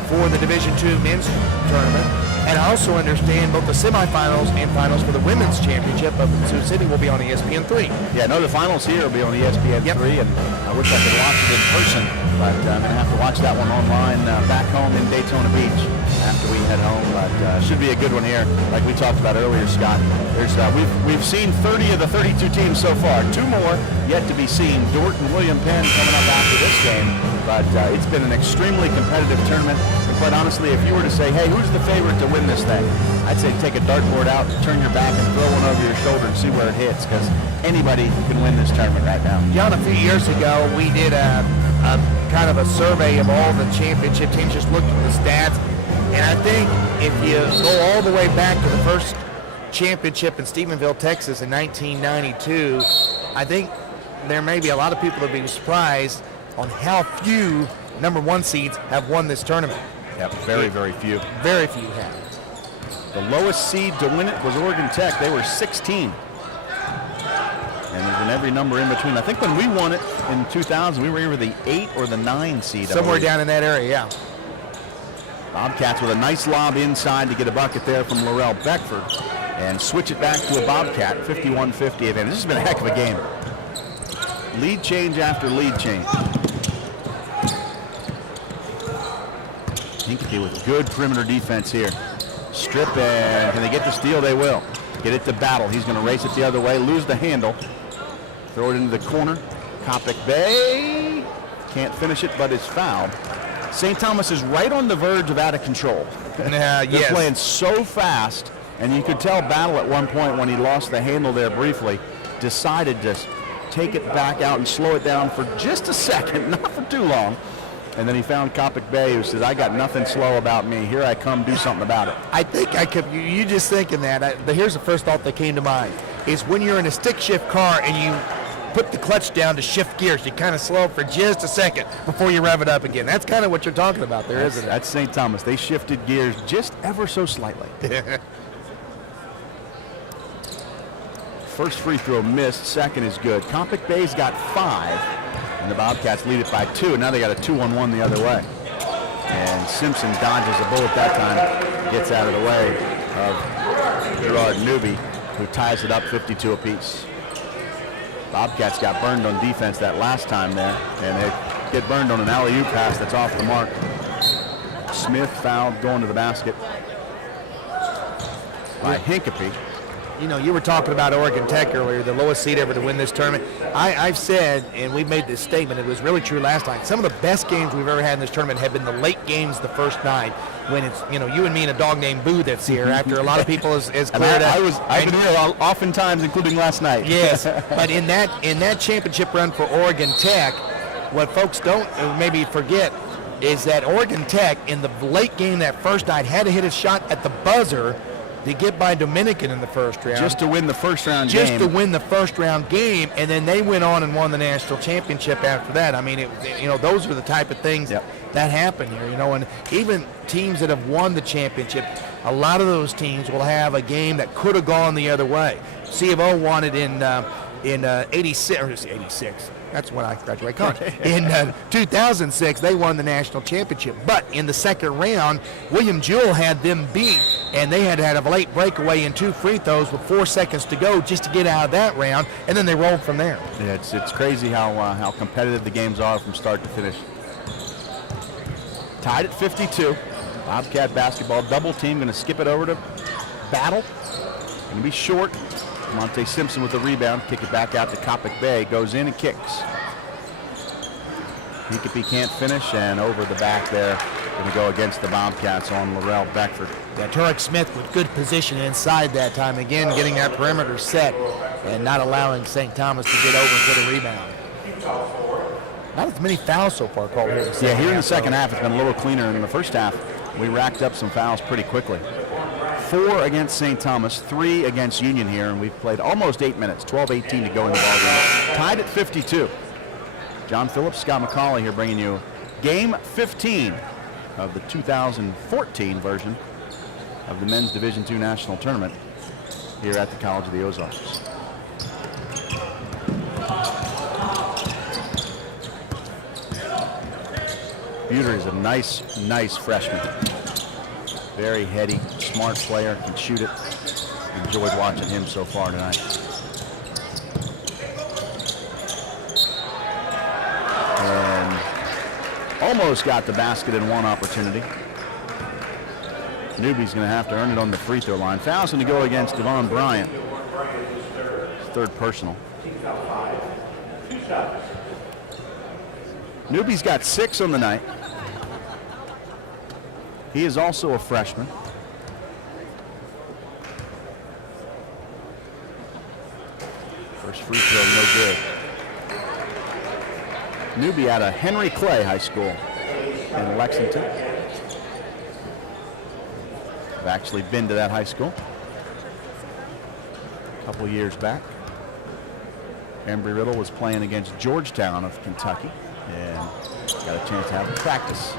for the Division II men's tournament, and I also understand both the semifinals and finals for the women's championship of Sioux City will be on ESPN3. Yeah, no, the finals here will be on ESPN3, and I wish I could watch it in person, but I'm going to have to watch that one online back home in Daytona Beach after we head home. But should be a good one here, like we talked about earlier, Scott. There's we've seen 30 of the 32 teams so far. 2 more yet to be seen. Dort and William Penn coming up after this game, but it's been an extremely competitive tournament. And quite honestly, if you were to say, hey, who's the favorite to win this thing? I'd say take a dartboard out, turn your back, and throw one over your shoulder and see where it hits, because anybody can win this tournament right now. John, a few years ago, we did a kind of a survey of all the championship teams, just looked at the stats, and I think if you go all the way back to the first championship in Stephenville, Texas in 1992, I think there may be a lot of people that will be surprised on how few number 1 seeds have won this tournament. Yeah, very, very few. Very few have. The lowest seed to win it was Oregon Tech. They were 16. And there's been every number in between. I think when we won it in 2000, we were either the 8 or the 9 seed. Somewhere down in that area, yeah. Bobcats with a nice lob inside to get a bucket there from Laurel Beckford and switch it back to a Bobcat, 51-50 advantage. This has been a heck of a game. Lead change after lead change. Hinkapy with good perimeter defense here. Strip, and can they get the steal? They will. Get it to Battle. He's going to race it the other way, lose the handle. Throw it into the corner. Coppic Bay can't finish it, but is fouled. St. Thomas is right on the verge of out of control. They're playing so fast, and you could tell Battle at one point when he lost the handle there briefly, decided to take it back out and slow it down for just a second, not for too long. And then he found Coppic Bay, who says, I got nothing slow about me. Here I come, do something about it. I think I could, you just thinking that, here's the first thought that came to mind, is when you're in a stick shift car and you put the clutch down to shift gears, you kind of slow for just a second before you rev it up again. That's kind of what you're talking about there, isn't it? That's St. Thomas. They shifted gears just ever so slightly. First free throw missed, second is good. Coppic Bay's got 5, and the Bobcats lead it by 2, and now they got a 2-on-1 the other way. And Simpson dodges a bullet that time, gets out of the way of Gerard Newby, who ties it up 52 apiece. Bobcats got burned on defense that last time there, and they get burned on an alley-oop pass that's off the mark. Smith fouled going to the basket by Hinkapy. You know, you were talking about Oregon Tech earlier, the lowest seed ever to win this tournament. I've said, and we've made this statement, it was really true last night, some of the best games we've ever had in this tournament have been the late games the first night, when it's, you know, you and me and a dog named Boo that's here after a lot of people is cleared up. I've been here oftentimes, including last night. Yes, but in that championship run for Oregon Tech, what folks don't maybe forget is that Oregon Tech, in the late game that first night, had to hit a shot at the buzzer to get by Dominican in the first round. Just to win the first round game. Just to win the first round game, and then they went on and won the national championship after that. I mean, those are the type of things that happen here, and even teams that have won the championship, a lot of those teams will have a game that could have gone the other way. C of O won it in 86. That's when I graduated college. In 2006, they won the national championship. But in the second round, William Jewell had them beat, and they had a late breakaway in 2 free throws with 4 seconds to go just to get out of that round, and then they rolled from there. Yeah, it's crazy how competitive the games are from start to finish. Tied at 52. Bobcat basketball double team, going to skip it over to Battle. Going to be short. Monte Simpson with the rebound. Kick it back out to Coppic Bay. Goes in and kicks. Hinkapy can't finish, and over the back there. Going to go against the Bobcats on Laurel Beckford. Yeah, Turek Smith with good position inside that time. Again, getting that perimeter set and not allowing St. Thomas to get over and get a rebound. Not as many fouls so far called here. Yeah, here in the second half, it's been a little cleaner. In the first half, we racked up some fouls pretty quickly. 4 against St. Thomas, 3 against Union here, and we've played almost 8 minutes, 12-18 to go in the ballgame. Tied at 52. John Phillips, Scott McCauley here bringing you game 15 of the 2014 version of the Men's Division II National Tournament here at the College of the Ozarks. Buter is a nice freshman. Very heady, smart player, can shoot it. Enjoyed watching him so far tonight. And almost got the basket in one opportunity. Newby's going to have to earn it on the free throw line. Foul's going to go against Devon Bryant. His third personal. Newby's got 6 on the night. He is also a freshman. First free throw, no good. Newby out of Henry Clay High School in Lexington. I've actually been to that high school a couple years back. Embry-Riddle was playing against Georgetown of Kentucky and got a chance to have a practice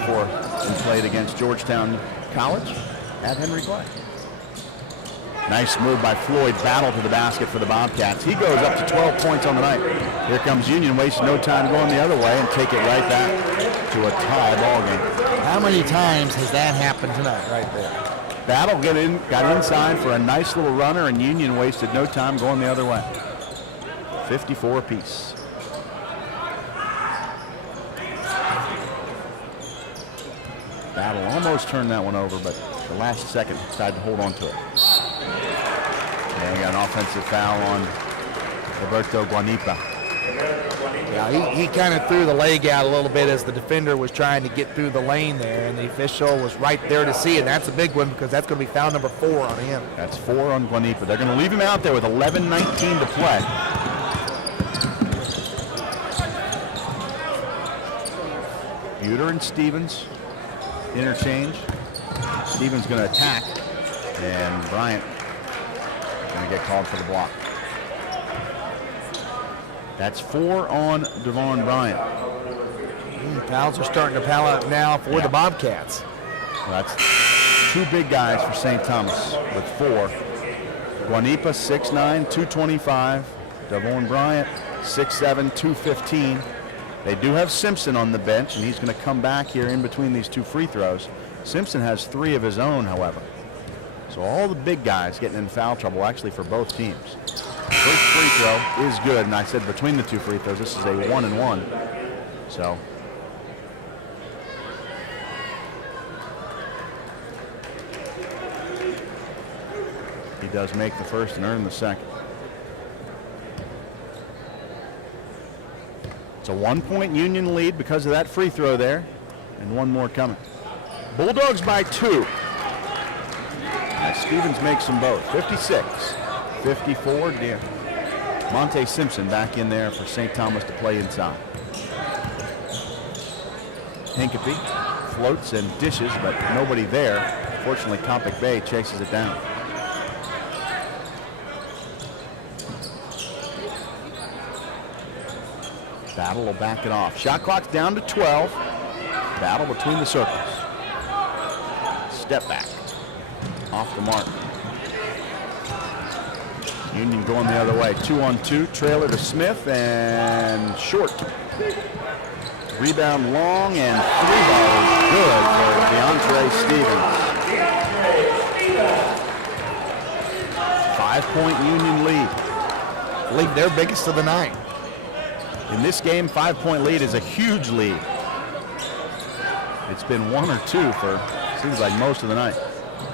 before he played against Georgetown College at Henry Clay. Nice move by Floyd. Battle to the basket for the Bobcats. He goes up to 12 points on the night. Here comes Union, wasting no time going the other way and take it right back to a tie ball game. How many times has that happened tonight right there? Battle got inside for a nice little runner, and Union wasted no time going the other way. 54 apiece. Battle almost turned that one over, but the last second decided to hold on to it. And got an offensive foul on Roberto Guanipa. Yeah, he kind of threw the leg out a little bit as the defender was trying to get through the lane there, and the official was right there to see it. That's a big one because that's going to be foul number 4 on him. That's 4 on Guanipa. They're going to leave him out there with 11:19 to play. Buter and Stevens interchange. Stevens going to attack, and Bryant going to get called for the block. That's 4 on Devon Bryant. Fouls are starting to pile up now for the Bobcats. Well, that's 2 big guys for St. Thomas with 4. Guanipa, 6'9", 225. Devon Bryant, 6'7", 215. They do have Simpson on the bench, and he's going to come back here in between these 2 free throws. Simpson has 3 of his own, however. So all the big guys getting in foul trouble actually for both teams. First free throw is good, and I said between the 2 free throws, this is a 1-and-1. So he does make the first and earn the second. It's a 1-point Union lead because of that free throw there, and 1 more coming. Bulldogs by 2. As Stevens makes them both. 56-54. Monte Simpson back in there for St. Thomas to play inside. Hinkapy floats and dishes, but nobody there. Fortunately, Coppic Bay chases it down. Battle will back it off. Shot clock's down to 12. Battle between the circles. Step back. Off the mark. Union going the other way. 2-on-2. Trailer to Smith and short. Rebound long and 3 balls good for DeAndre Stevens. 5-point Union lead. Lead their biggest of the night. In this game, 5-point lead is a huge lead. It's been 1 or 2 for seems like most of the night.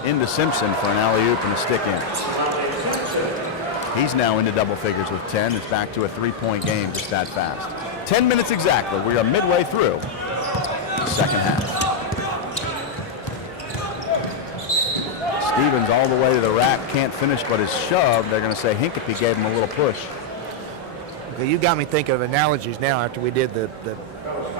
into Simpson for an alley-oop and a stick in. He's now into double figures with 10. It's back to a 3-point game just that fast. 10 minutes exactly. We are midway through the second half. Stevens all the way to the rack, can't finish but is shoved. They're going to say Hincapie gave him a little push. Okay, you got me thinking of analogies now after we did the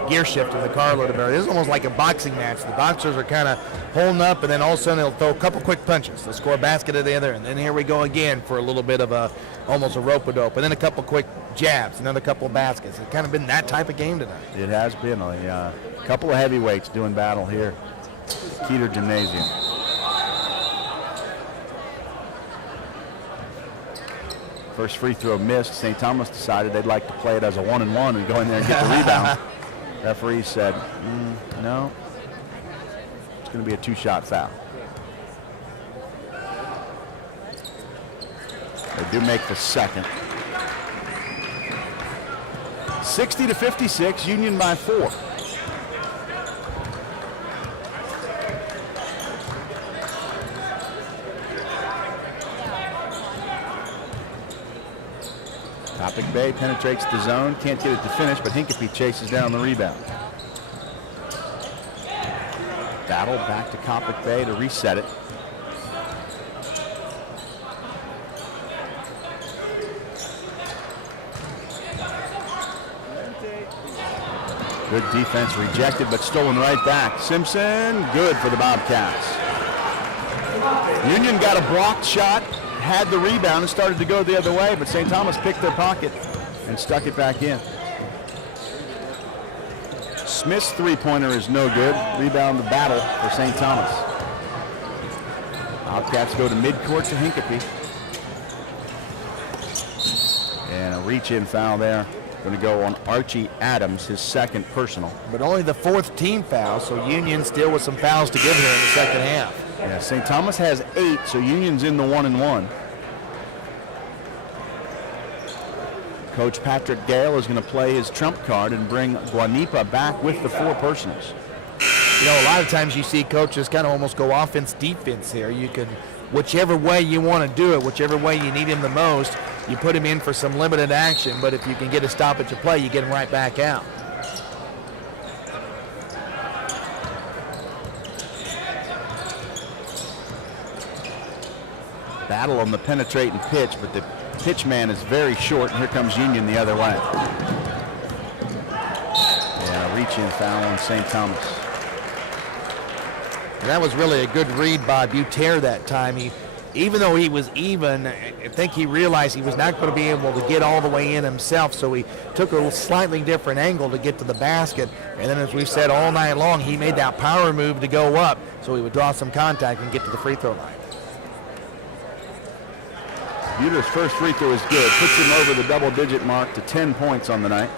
gear shift in the car a little bit. This is almost like a boxing match. The boxers are kind of holding up, and then all of a sudden they'll throw a couple quick punches. They'll score a basket at the other, and then here we go again for a little bit of almost a rope-a-dope, and then a couple quick jabs, another couple of baskets. It's kind of been that type of game tonight. It has been a couple of heavyweights doing battle here. Keeter Gymnasium. First free throw missed. St. Thomas decided they'd like to play it as a 1-and-1 and go in there and get the rebound. Referee said, no. It's going to be a 2-shot foul. They do make the second. 60-56, Union by 4. Topic Bay penetrates the zone, can't get it to finish, but Hincapie chases down the rebound. Battle back to Topic Bay to reset it. Good defense, rejected, but stolen right back. Simpson, good for the Bobcats. Union got a blocked shot, had the rebound and started to go the other way, but St. Thomas picked their pocket and stuck it back in. Smith's three-pointer is no good. Rebound the battle for St. Thomas. Bobcats go to midcourt to Hincapie. And a reach-in foul there. Going to go on Archie Adams, his second personal. But only the 4th team foul, so Union still with some fouls to give here in the second half. Yeah, St. Thomas has 8, so Union's in the 1-and-1. Coach Patrick Gale is going to play his trump card and bring Guanipa back with the 4 personals. You know, a lot of times you see coaches kind of almost go offense-defense here. You can, whichever way you want to do it, whichever way you need him the most, you put him in for some limited action, but if you can get a stoppage of play, you get him right back out. Battle on the penetrating pitch, but the pitch man is very short, and here comes Union the other way. Yeah, a reach-in foul on St. Thomas. And that was really a good read by Buter that time. Even though he was even, I think he realized he was not going to be able to get all the way in himself, so he took a slightly different angle to get to the basket. And then, as we've said all night long, he made that power move to go up, so he would draw some contact and get to the free throw line. Buter's first free throw is good, puts him over the double-digit mark to 10 points on the night.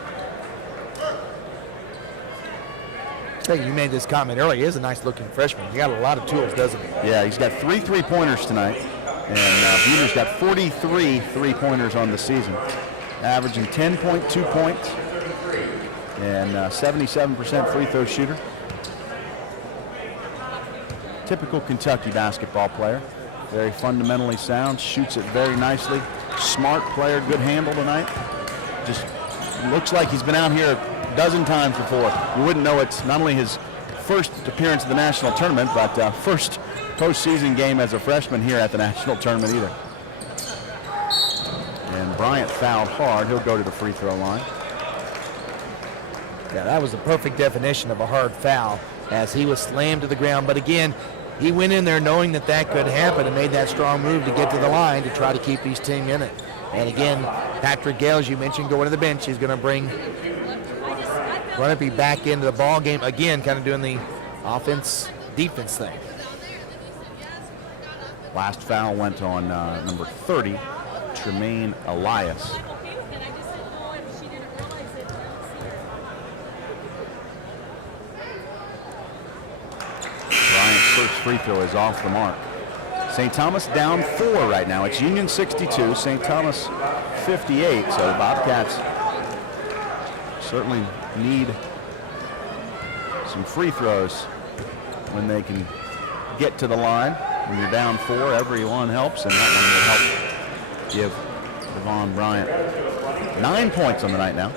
Hey, you made this comment earlier. He is a nice-looking freshman. He got a lot of tools, doesn't he? Yeah, he's got 3 three-pointers tonight, and Buter's got 43 three-pointers on the season, averaging 10.2 points and 77% free throw shooter. Typical Kentucky basketball player. Very fundamentally sound, shoots it very nicely. Smart player, good handle tonight. Just looks like he's been out here a dozen times before. You wouldn't know it's not only his first appearance at the national tournament, but first postseason game as a freshman here at the national tournament either. And Bryant fouled hard. He'll go to the free throw line. Yeah, that was the perfect definition of a hard foul as he was slammed to the ground. But again, he went in there knowing that that could happen and made that strong move to get to the line to try to keep his team in it. And again, Patrick Gale, as you mentioned, going to the bench. He's going to bring Runnapie back into the ball game again, kind of doing the offense-defense thing. Last foul went on number 30, Tremaine Elias. Bryant's first free throw is off the mark. St. Thomas down 4 right now. It's Union 62, St. Thomas 58. So the Bobcats certainly need some free throws when they can get to the line. When you're down 4, everyone helps, and that one will help give Devon Bryant 9 points on the night now.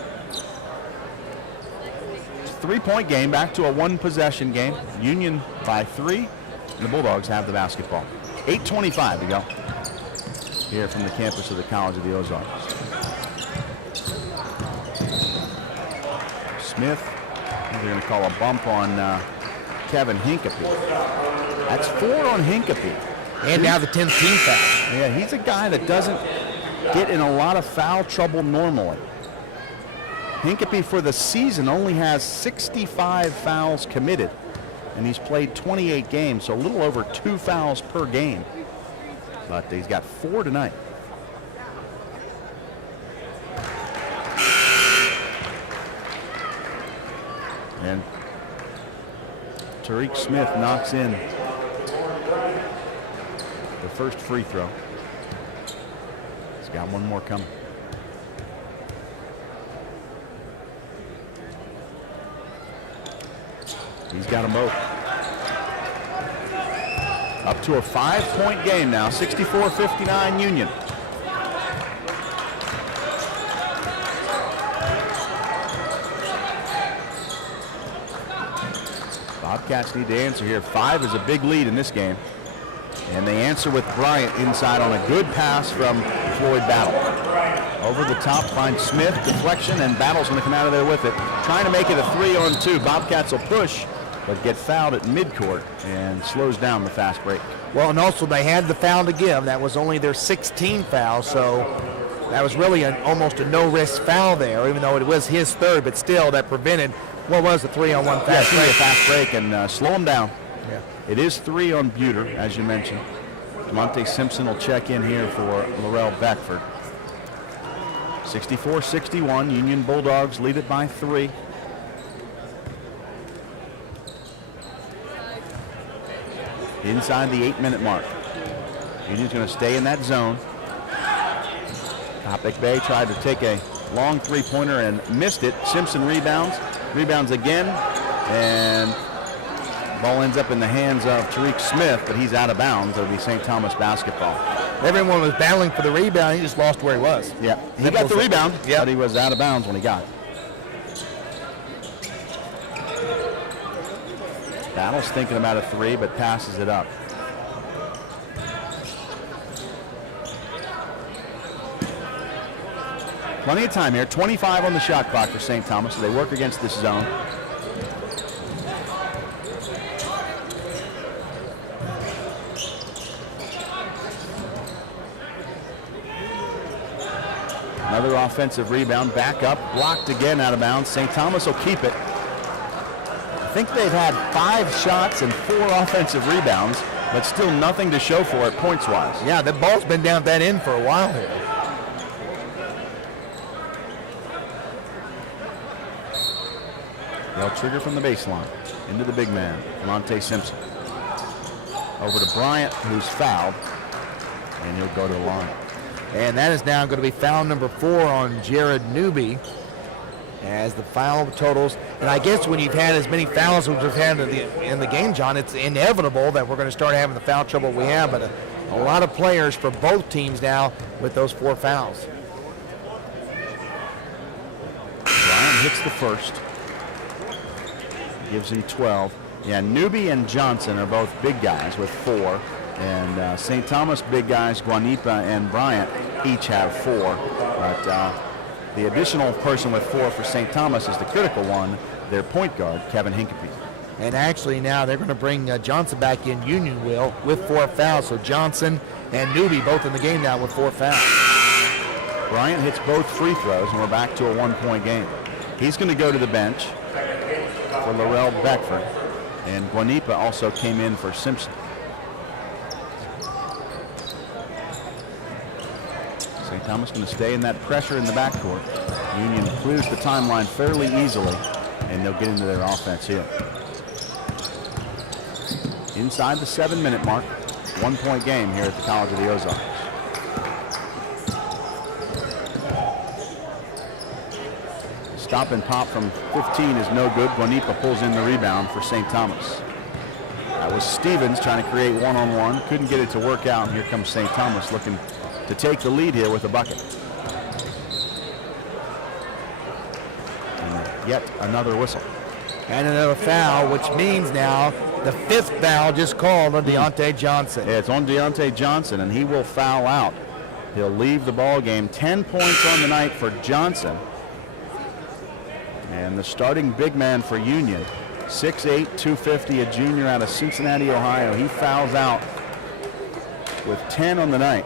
It's a 3-point game, back to a 1-possession game. Union by 3, and the Bulldogs have the basketball. 8:25 to go here from the campus of the College of the Ozarks. Smith, they're going to call a bump on Kevin Hincapie. That's 4 on Hincapie. And now the 10th team foul. Yeah, he's a guy that doesn't get in a lot of foul trouble normally. Hincapie for the season only has 65 fouls committed, and he's played 28 games, so a little over 2 fouls per game. But he's got 4 tonight. And Tariq Smith knocks in the first free throw. He's got one more coming. He's got them both. Up to a 5-point game now, 64-59 Union. Bobcats need to answer here. 5 is a big lead in this game. And they answer with Bryant inside on a good pass from Floyd Battle. Over the top, finds Smith, deflection, and Battle's going to come out of there with it. Trying to make it a 3-on-2. Bobcats will push, but get fouled at midcourt and slows down the fast break. Well, and also they had the foul to give. That was only their 16th foul, so that was really almost a no-risk foul there, even though it was his third, but still that prevented what was a 3-on-1 fast break. A fast break and slow him down. Yeah. It is 3 on Buter, as you mentioned. Monte Simpson will check in here for Laurel Beckford. 64-61, Union Bulldogs lead it by 3. Inside the 8-minute mark. Union's going to stay in that zone. Topic Bay tried to take a long 3-pointer and missed it. Simpson rebounds again, and ball ends up in the hands of Tariq Smith, but he's out of bounds. It'll be St. Thomas basketball. Everyone was battling for the rebound. He just lost where he was. Yeah, he got the rebound, but he was out of bounds when he got it. Battle's thinking about a 3, but passes it up. Plenty of time here. 25 on the shot clock for St. Thomas, so they work against this zone. Another offensive rebound, back up, blocked again out of bounds. St. Thomas will keep it. I think they've had 5 shots and 4 offensive rebounds, but still nothing to show for it points-wise. Yeah, the ball's been down that end for a while here. They'll trigger from the baseline into the big man, Monte Simpson. Over to Bryant, who's fouled, and he'll go to the line. And that is now going to be foul number 4 on Jared Newby as the foul totals. And I guess when you've had as many fouls as we've had in the game, John, it's inevitable that we're going to start having the foul trouble we have. But a lot of players for both teams now with those 4 fouls. Bryant hits the first. Gives him 12. Yeah, Newby and Johnson are both big guys with 4. And St. Thomas big guys, Guanipa and Bryant, each have 4. But the additional person with 4 for St. Thomas is the critical one, their point guard, Kevin Hincapie. And actually now they're going to bring Johnson back in, Union will, with 4 fouls. So Johnson and Newby both in the game now with 4 fouls. Bryant hits both free throws, and we're back to a 1-point game. He's going to go to the bench for Laurel Beckford. And Guanipa also came in for Simpson. St. Thomas going to stay in that pressure in the backcourt. Union clears the timeline fairly easily, and they'll get into their offense here. Inside the 7-minute mark, 1-point game here at the College of the Ozarks. Stop and pop from 15 is no good. Guanipa pulls in the rebound for St. Thomas. That was was Stevens trying to create one-on-one. Couldn't get it to work out, and here comes St. Thomas looking to take the lead here with a bucket. And yet another whistle. And another foul, which means now the 5th foul just called on Deontay Johnson. Yeah, it's on Deontay Johnson, and he will foul out. He'll leave the ball game. 10 points on the night for Johnson. And the starting big man for Union, 6'8", 250, a junior out of Cincinnati, Ohio. He fouls out with 10 on the night.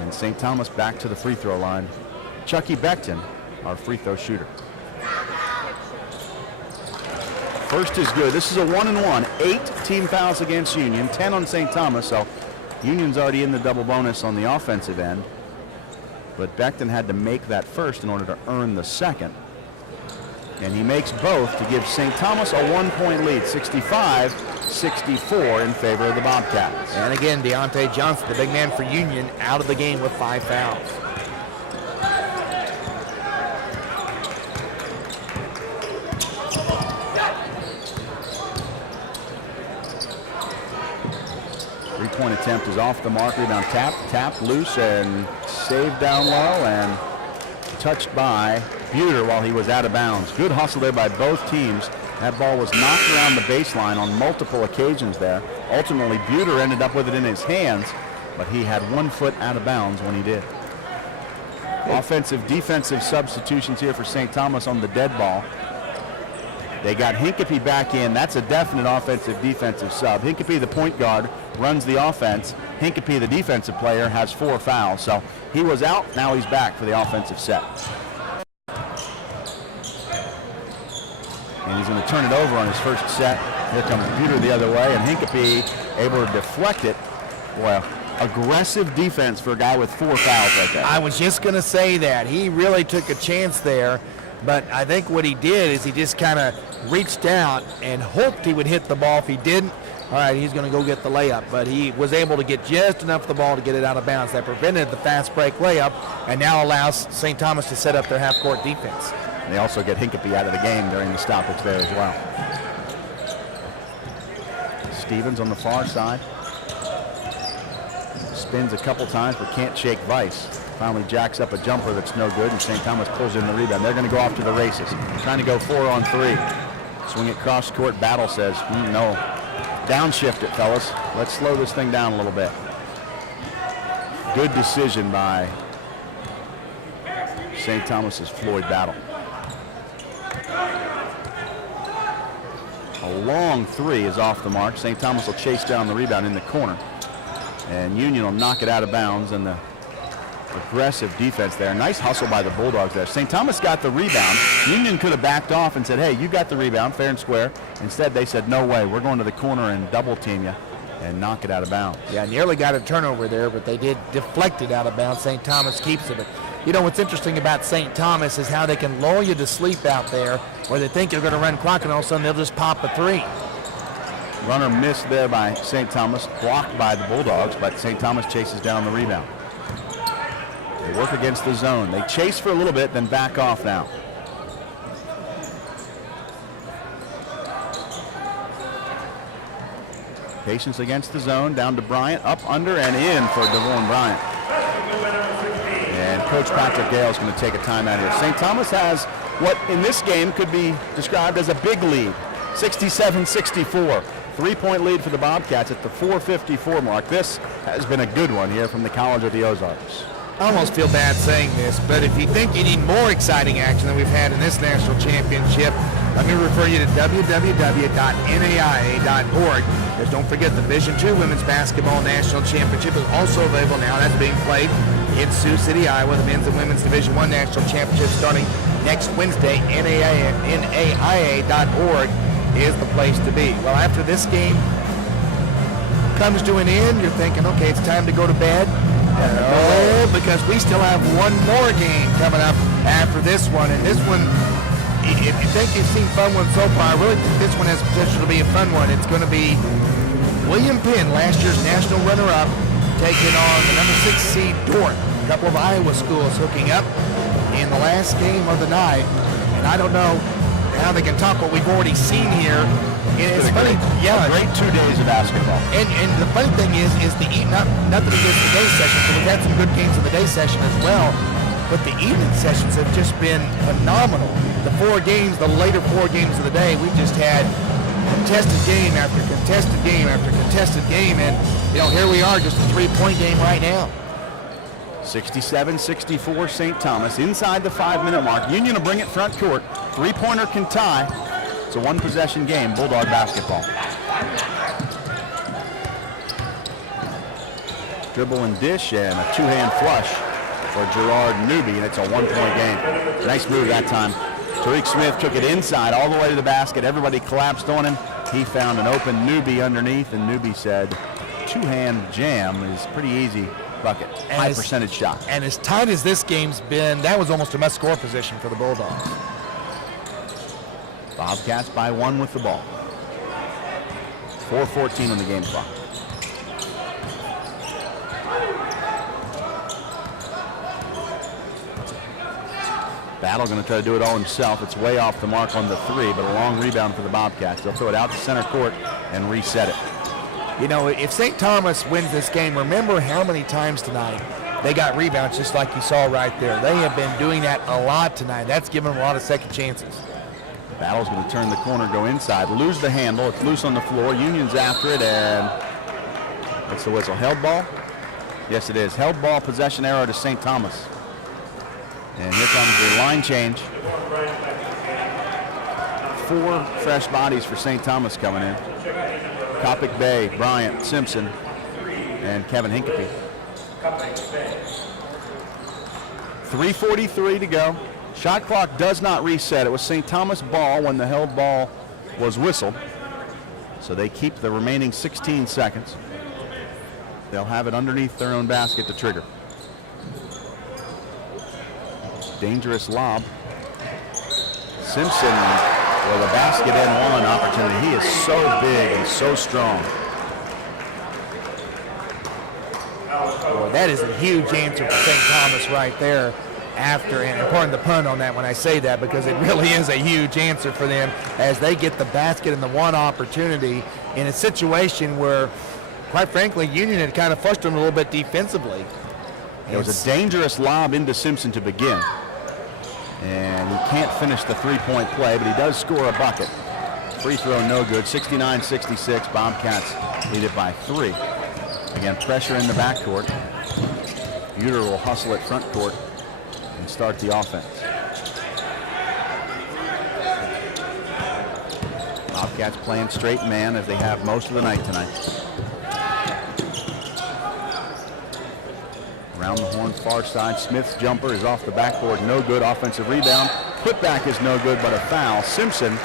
And St. Thomas back to the free throw line. Chucky Beckton, our free throw shooter. First is good. This is a 1-and-1. 8 team fouls against Union, 10 on St. Thomas, so Union's already in the double bonus on the offensive end. But Beckton had to make that first in order to earn the second. And he makes both to give St. Thomas a 1-point lead, 65-64 in favor of the Bobcats. And again, Deontay Johnson, the big man for Union, out of the game with 5 fouls. Three-point attempt is off the mark. Rebound tapped loose and saved down low and touched by Buter while he was out of bounds. Good hustle there by both teams. That ball was knocked around the baseline on multiple occasions there. Ultimately, Buter ended up with it in his hands, but he had 1 foot out of bounds when he did. Offensive, defensive substitutions here for St. Thomas on the dead ball. They got Hincapie back in. That's a definite offensive, defensive sub. Hincapie, the point guard, runs the offense. Hincapie, the defensive player, has 4 fouls. So he was out. Now he's back for the offensive set. And he's going to turn it over on his first set. Here comes Buter the other way, and Hincapie able to deflect it. Well, aggressive defense for a guy with 4 fouls right there. I was just going to say that. He really took a chance there, but I think what he did is he just kind of reached out and hoped he would hit the ball. If he didn't, all right, he's going to go get the layup. But he was able to get just enough of the ball to get it out of bounds. That prevented the fast break layup and now allows St. Thomas to set up their half-court defense. And they also get Hincapie out of the game during the stoppage there as well. Stevens on the far side. Spins a couple times but can't shake Vice. Finally jacks up a jumper that's no good, and St. Thomas pulls in the rebound. They're going to go off to the races. Trying to go 4-on-3. Swing it cross court. Battle says, no. Downshift it, fellas. Let's slow this thing down a little bit. Good decision by St. Thomas's Floyd Battle. A long 3 is off the mark. St. Thomas will chase down the rebound in the corner. And Union will knock it out of bounds, and the aggressive defense there. Nice hustle by the Bulldogs there. St. Thomas got the rebound. Union could have backed off and said, hey, you got the rebound, fair and square. Instead, they said, no way, we're going to the corner and double team you and knock it out of bounds. Yeah, nearly got a turnover there, but they did deflect it out of bounds. St. Thomas keeps it. But you know what's interesting about St. Thomas is how they can lull you to sleep out there where they think you're going to run clock, and all of a sudden they'll just pop a 3. Runner missed there by St. Thomas, blocked by the Bulldogs, but St. Thomas chases down the rebound. They work against the zone. They chase for a little bit, then back off now. Patience against the zone, down to Bryant, up, under, and in for DeVorn Bryant. And Coach Patrick Gale is going to take a timeout here. St. Thomas has what in this game could be described as a big lead, 67-64. 3-point lead for the Bobcats at the 4:54 mark. This has been a good one here from the College of the Ozarks. I almost feel bad saying this, but if you think you need more exciting action than we've had in this national championship, let me refer you to www.naia.org. Because don't forget, the Division II Women's Basketball National Championship is also available now. That's being played in Sioux City, Iowa. The Men's and Women's Division I National Championship starting next Wednesday. NAIA.org is the place to be. Well, after this game comes to an end, you're thinking, okay, it's time to go to bed. No, because we still have one more game coming up after this one. And this one, if you think you've seen fun ones so far, I really think this one has potential to be a fun one. It's going to be William Penn, last year's national runner-up, taking on the number 6 seed Dordt. A couple of Iowa schools hooking up in the last game of the night. And I don't know Now they can talk what we've already seen here. And it's funny, A great 2 days of basketball. And the funny thing is the nothing against the day session, so we've had some good games in the day session as well. But the evening sessions have just been phenomenal. The later 4 games of the day, we've just had contested game after contested game after contested game, and here we are, just a 3-point game right now. 67-64 St. Thomas inside the 5-minute mark. Union will bring it front court. 3-pointer can tie. It's a 1-possession game, Bulldog basketball. Dribble and dish and a 2-hand flush for Gerard Newby, and it's a 1-point game. Nice move that time. Tariq Smith took it inside all the way to the basket. Everybody collapsed on him. He found an open Newby underneath, and Newby said 2-hand jam is pretty easy bucket. High percentage shot. And as tight as this game's been, that was almost a must-score position for the Bulldogs. Bobcats by 1 with the ball. 4:14 on the game clock. Battle going to try to do it all himself. It's way off the mark on the 3, but a long rebound for the Bobcats. They'll throw it out to center court and reset it. If St. Thomas wins this game, remember how many times tonight they got rebounds just like you saw right there. They have been doing that a lot tonight. That's given them a lot of second chances. Battle's going to turn the corner, go inside, lose the handle. It's loose on the floor. Union's after it, and what's the whistle? Held ball? Yes, it is. Held ball, possession arrow to St. Thomas. And here comes the line change. 4 fresh bodies for St. Thomas coming in. Coppic Bay, Bryant, Simpson, and Kevin Hincapie. 3:43 to go. Shot clock does not reset. It was St. Thomas ball when the held ball was whistled. So they keep the remaining 16 seconds. They'll have it underneath their own basket to trigger. Dangerous lob. Simpson with a basket and 1 opportunity. He is so big and so strong. Boy, that is a huge answer for St. Thomas right there. And pardon the pun on that when I say that, because it really is a huge answer for them as they get the basket and the 1 opportunity in a situation where, quite frankly, Union had kind of flushed them a little bit defensively. It was a dangerous lob into Simpson to begin. And he can't finish the 3-point play, but he does score a bucket. Free throw no good. 69-66. Bobcats lead it by 3. Again, pressure in the backcourt. Uter will hustle at front court and start the offense. Bobcats playing straight man as they have most of the night tonight. Around the horn, far side. Smith's jumper is off the backboard, no good. Offensive rebound. Putback is no good, but a foul. Simpson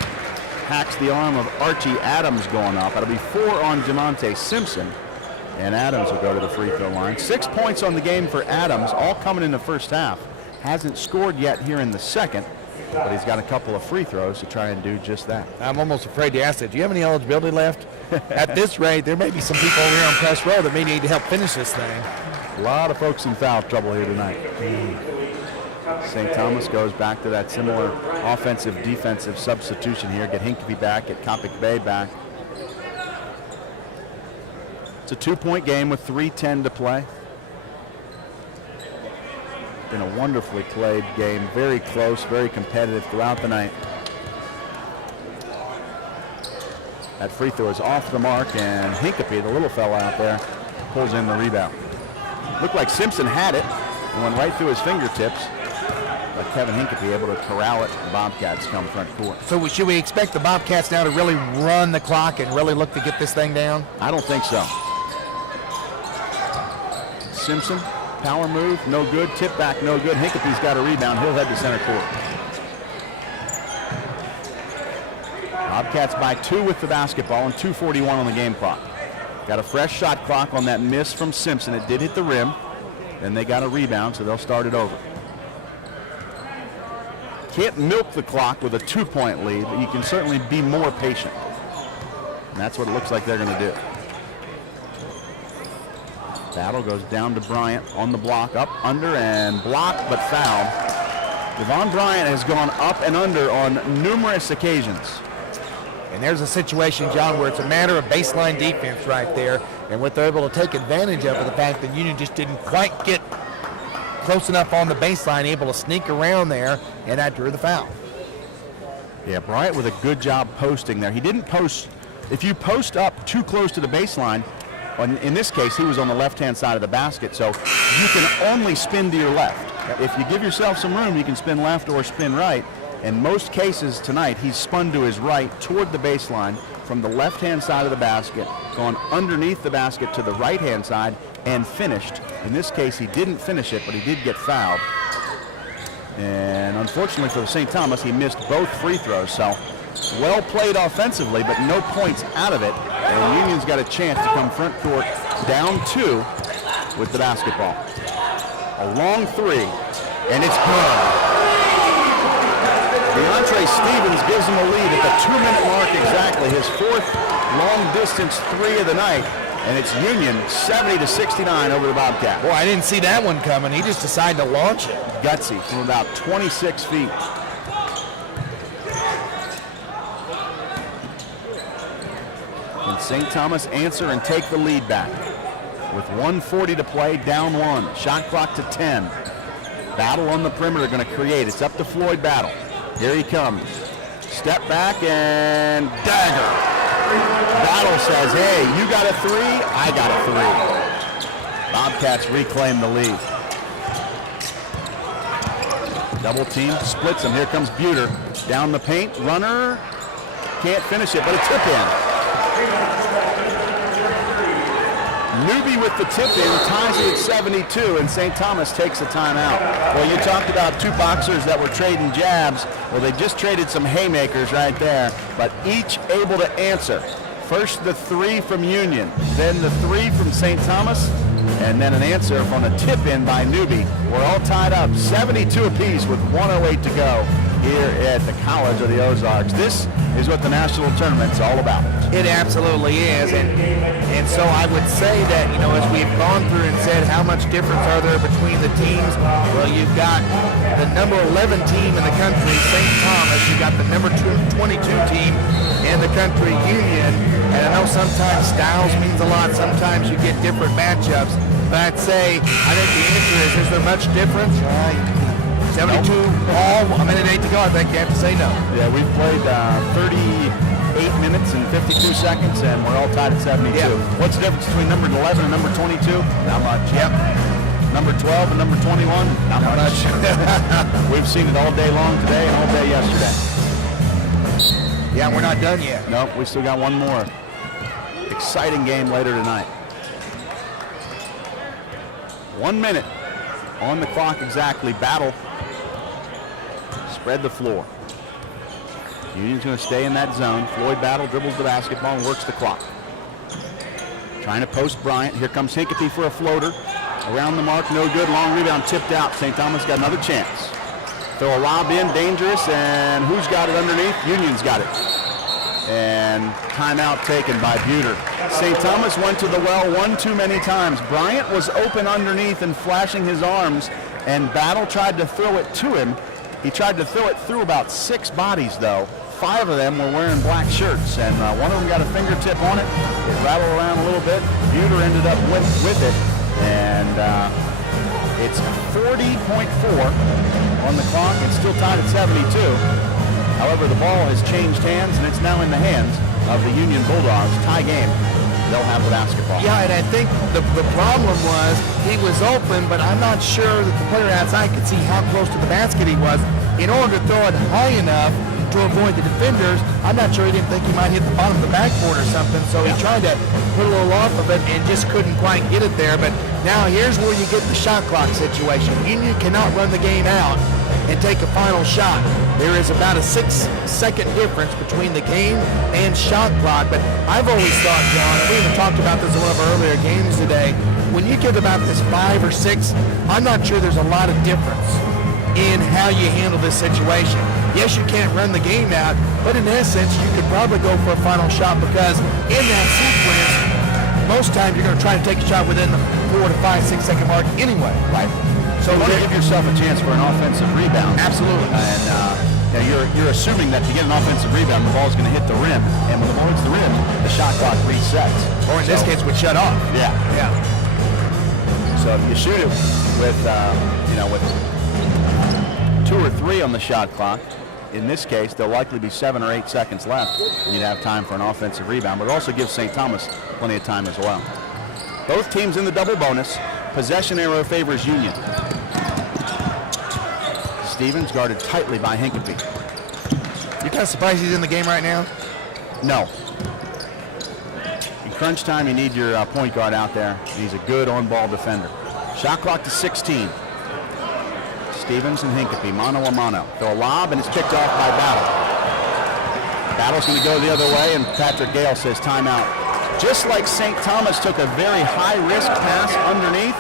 hacks the arm of Archie Adams going up. That'll be 4 on Jamonte Simpson, and Adams will go to the free throw line. 6 points on the game for Adams, all coming in the first half. Hasn't scored yet here in the second, but he's got a couple of free throws to try and do just that. I'm almost afraid to ask that. Do you have any eligibility left? At this rate, there may be some people over here on press row that may need to help finish this thing. A lot of folks in foul trouble here tonight. St. Thomas goes back to that similar offensive-defensive substitution here. Get Hincapie back, get Coppic Bay back. It's a 2-point game with 3:10 to play. Been a wonderfully played game, very close, very competitive throughout the night. That free throw is off the mark, and Hincapie, the little fella out there, pulls in the rebound. Looked like Simpson had it and went right through his fingertips, but Kevin Hincapie able to corral it. The Bobcats come front court. So should we expect the Bobcats now to really run the clock and really look to get this thing down? I don't think so. Simpson, power move, no good. Tip back, no good. Hincapie's got a rebound. He'll head to center court. Bobcats by 2 with the basketball and 2:41 on the game clock. Got a fresh shot clock on that miss from Simpson. It did hit the rim. Then they got a rebound, so they'll start it over. Can't milk the clock with a 2-point lead, but you can certainly be more patient. And that's what it looks like they're going to do. Battle goes down to Bryant on the block, up, under, and blocked, but fouled. Devon Bryant has gone up and under on numerous occasions. And there's a situation, John, where it's a matter of baseline defense right there, and what they're able to take advantage of the fact that Union just didn't quite get close enough on the baseline, able to sneak around there, and that drew the foul. Yeah, Bryant with a good job posting there. He didn't post, if you post up too close to the baseline, in this case, he was on the left-hand side of the basket, so you can only spin to your left. If you give yourself some room, you can spin left or spin right. In most cases tonight, he's spun to his right toward the baseline from the left-hand side of the basket, gone underneath the basket to the right-hand side, and finished. In this case, he didn't finish it, but he did get fouled. And unfortunately for St. Thomas, he missed both free throws. So well played offensively, but no points out of it. And Union's got a chance to come front court down 2 with the basketball. A long 3, and it's good. DeAndre Stevens gives him a lead at the 2-minute mark exactly, his 4th long-distance 3 of the night, and it's Union 70-69 over the Bobcats. Boy, I didn't see that one coming. He just decided to launch it. Gutsy from about 26 feet. Can St. Thomas answer and take the lead back? With 1:40 to play, down 1. Shot clock to 10. Battle on the perimeter going to create. It's up to Floyd Battle. Here he comes. Step back and dagger. Battle says, hey, you got a 3, I got a 3. Bobcats reclaim the lead. Double team, splits him. Here comes Buter. Down the paint, runner. Can't finish it, but a tip in. Newby with the tip in, ties it at 72, and St. Thomas takes a timeout. Well, you talked about 2 boxers that were trading jabs. Well, they just traded some haymakers right there, but each able to answer. First the 3 from Union, then the 3 from St. Thomas, and then an answer from a tip in by Newby. We're all tied up, 72 apiece with 1:08 to go here at the College of the Ozarks. This is what the national tournament's all about. It absolutely is, and so I would say that, you know, as we've gone through and said how much difference are there between the teams, well, you've got the number 11 team in the country, St. Thomas, you've got the number 22 team in the country, Union, and I know sometimes styles means a lot, sometimes you get different matchups, but I'd say, I think the answer is there much difference? 72 all, a minute 8 to go, I think you have to say no. Yeah, we've played 38 minutes and 52 seconds, and we're all tied at 72. Yeah. What's the difference between number 11 and number 22? Not much. Yep. Number 12 and number 21? Not much. We've seen it all day long today and all day yesterday. Yeah, we're not done yet. Nope, we still got one more exciting game later tonight. 1 minute on the clock exactly. Battle. Spread the floor. Union's going to stay in that zone. Floyd Battle dribbles the basketball and works the clock. Trying to post Bryant. Here comes Hincapie for a floater. Around the mark, no good. Long rebound tipped out. St. Thomas got another chance. Throw a lob in, dangerous, and who's got it underneath? Union's got it. And timeout taken by Buter. St. Thomas went to the well one too many times. Bryant was open underneath and flashing his arms, and Battle tried to throw it to him. He tried to throw it through about 6 bodies, though. 5 of them were wearing black shirts, and one of them got a fingertip on it. It rattled around a little bit. Buter ended up with it, and it's 40.4 on the clock. It's still tied at 72. However, the ball has changed hands, and it's now in the hands of the Union Bulldogs. Tie game. They'll have the basketball. Yeah, and I think the problem was he was open, but I'm not sure that the player outside could see how close to the basket he was. In order to throw it high enough to avoid the defenders, I'm not sure he didn't think he might hit the bottom of the backboard or something, so he tried to put a little off of it and just couldn't quite get it there. But now here's where you get the shot clock situation. Union cannot run the game out and take a final shot. There is about a 6-second difference between the game and shot clock, but I've always thought, John, and we even talked about this in one of our earlier games today, when you get about this 5 or 6, I'm not sure there's a lot of difference in how you handle this situation. Yes, you can't run the game out, but in essence, you could probably go for a final shot because in that sequence, most times you're going to try to take a shot within the 4 to 5, 6 second mark anyway. Right. So you want to give yourself a chance for an offensive rebound. Absolutely. And you're assuming that to get an offensive rebound, the ball's going to hit the rim, and when the ball hits the rim, the shot clock resets. Or in this case, would shut off. Yeah. Yeah. So if you shoot it with, with 2 or 3 on the shot clock, in this case, there'll likely be 7 or 8 seconds left, and you'd have time for an offensive rebound, but it also gives St. Thomas plenty of time as well. Both teams in the double bonus. Possession arrow favors Union. Stevens guarded tightly by Hincapie. You kind of surprised he's in the game right now? No. In crunch time, you need your point guard out there. He's a good on-ball defender. Shot clock to 16. Stevens and Hincapie, mano a mano. Throw a lob, and it's picked off by Battle. Battle's going to go the other way, and Patrick Gale says timeout. Just like St. Thomas took a very high-risk pass underneath,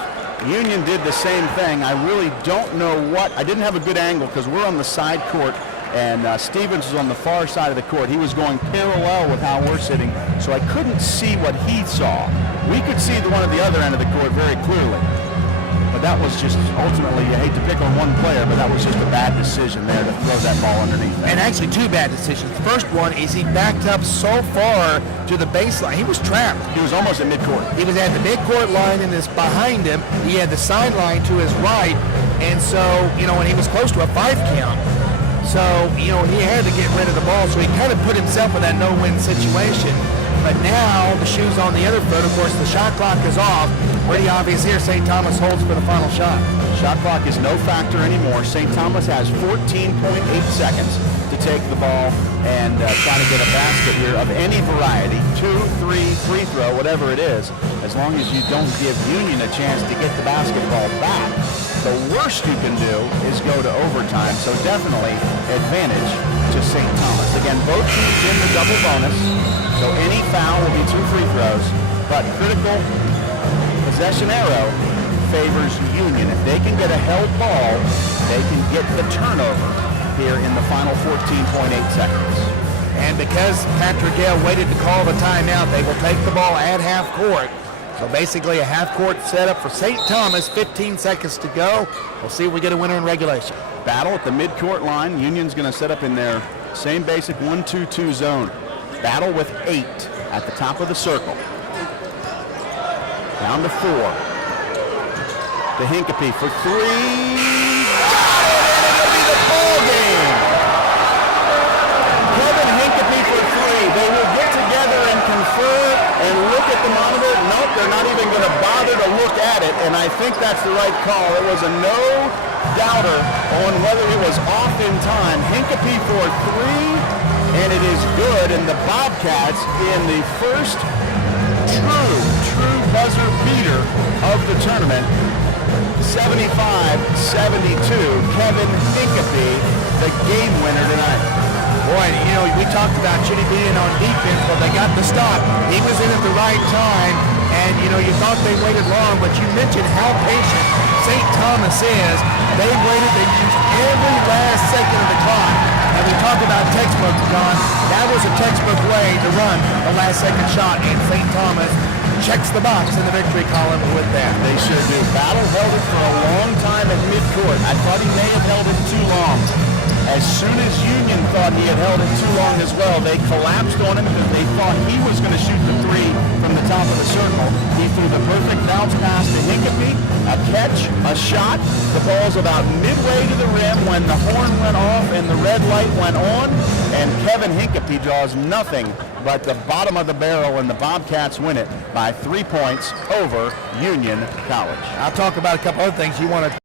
Union did the same thing. I really don't know what. I didn't have a good angle because we're on the side court, and Stevens was on the far side of the court. He was going parallel with how we're sitting, so I couldn't see what he saw. We could see the one at the other end of the court very clearly. But that was just, ultimately, you hate to pick on one player, but that was just a bad decision there to throw that ball underneath. And actually 2 bad decisions. First one is he backed up so far to the baseline. He was trapped. He was almost at midcourt. He was at the midcourt line and is behind him. He had the sideline to his right. And so, when he was close to a 5 count. So, he had to get rid of the ball. So he kind of put himself in that no-win situation. But now the shoe's on the other foot. Of course, the shot clock is off. Pretty obvious here. St. Thomas holds for the final shot. Shot clock is no factor anymore. St. Thomas has 14.8 seconds to take the ball and try to get a basket here of any variety, 2, 3, free throw, whatever it is, as long as you don't give Union a chance to get the basketball back. The worst you can do is go to overtime, so definitely advantage to St. Thomas. Again, both teams in the double bonus, so any foul will be 2 free throws, but critical possession arrow favors Union. If they can get a held ball, they can get the turnover here in the final 14.8 seconds. And because Patrick Gale waited to call the timeout, they will take the ball at half court. So basically a half-court setup for St. Thomas, 15 seconds to go. We'll see if we get a winner in regulation. Battle at the midcourt line. Union's going to set up in their same basic 1-2-2 zone. Battle with 8 at the top of the circle. Down to 4. To Hincapie for 3. That'll be the ball game. Kevin Hincapie for 3. They will get together and confer and look at the monitor. Nope, they're not even going to bother to look at it, and I think that's the right call. It was a no-doubter on whether it was off in time. Hincapie for 3, and it is good, and the Bobcats in the first true buzzer beater of the tournament, 75-72, Kevin Hincapie, the game winner tonight. Boy, we talked about Chitty being on defense, but they got the stop. He was in at the right time, and, you thought they waited long, but you mentioned how patient St. Thomas is. They waited, they used every last second of the clock. And we talked about textbook, John. That was a textbook way to run the last second shot, and St. Thomas checks the box in the victory column with that. They sure do. Battle held it for a long time at midcourt. I thought he may have held it too long. As soon as Union thought he had held it too long as well, they collapsed on him because they thought he was going to shoot the 3 from the top of the circle. He threw the perfect bounce pass to Hincapie, a catch, a shot. The ball's about midway to the rim when the horn went off and the red light went on, and Kevin Hincapie draws nothing but the bottom of the barrel, and the Bobcats win it by 3 points over Union College. I'll talk about a couple other things you want to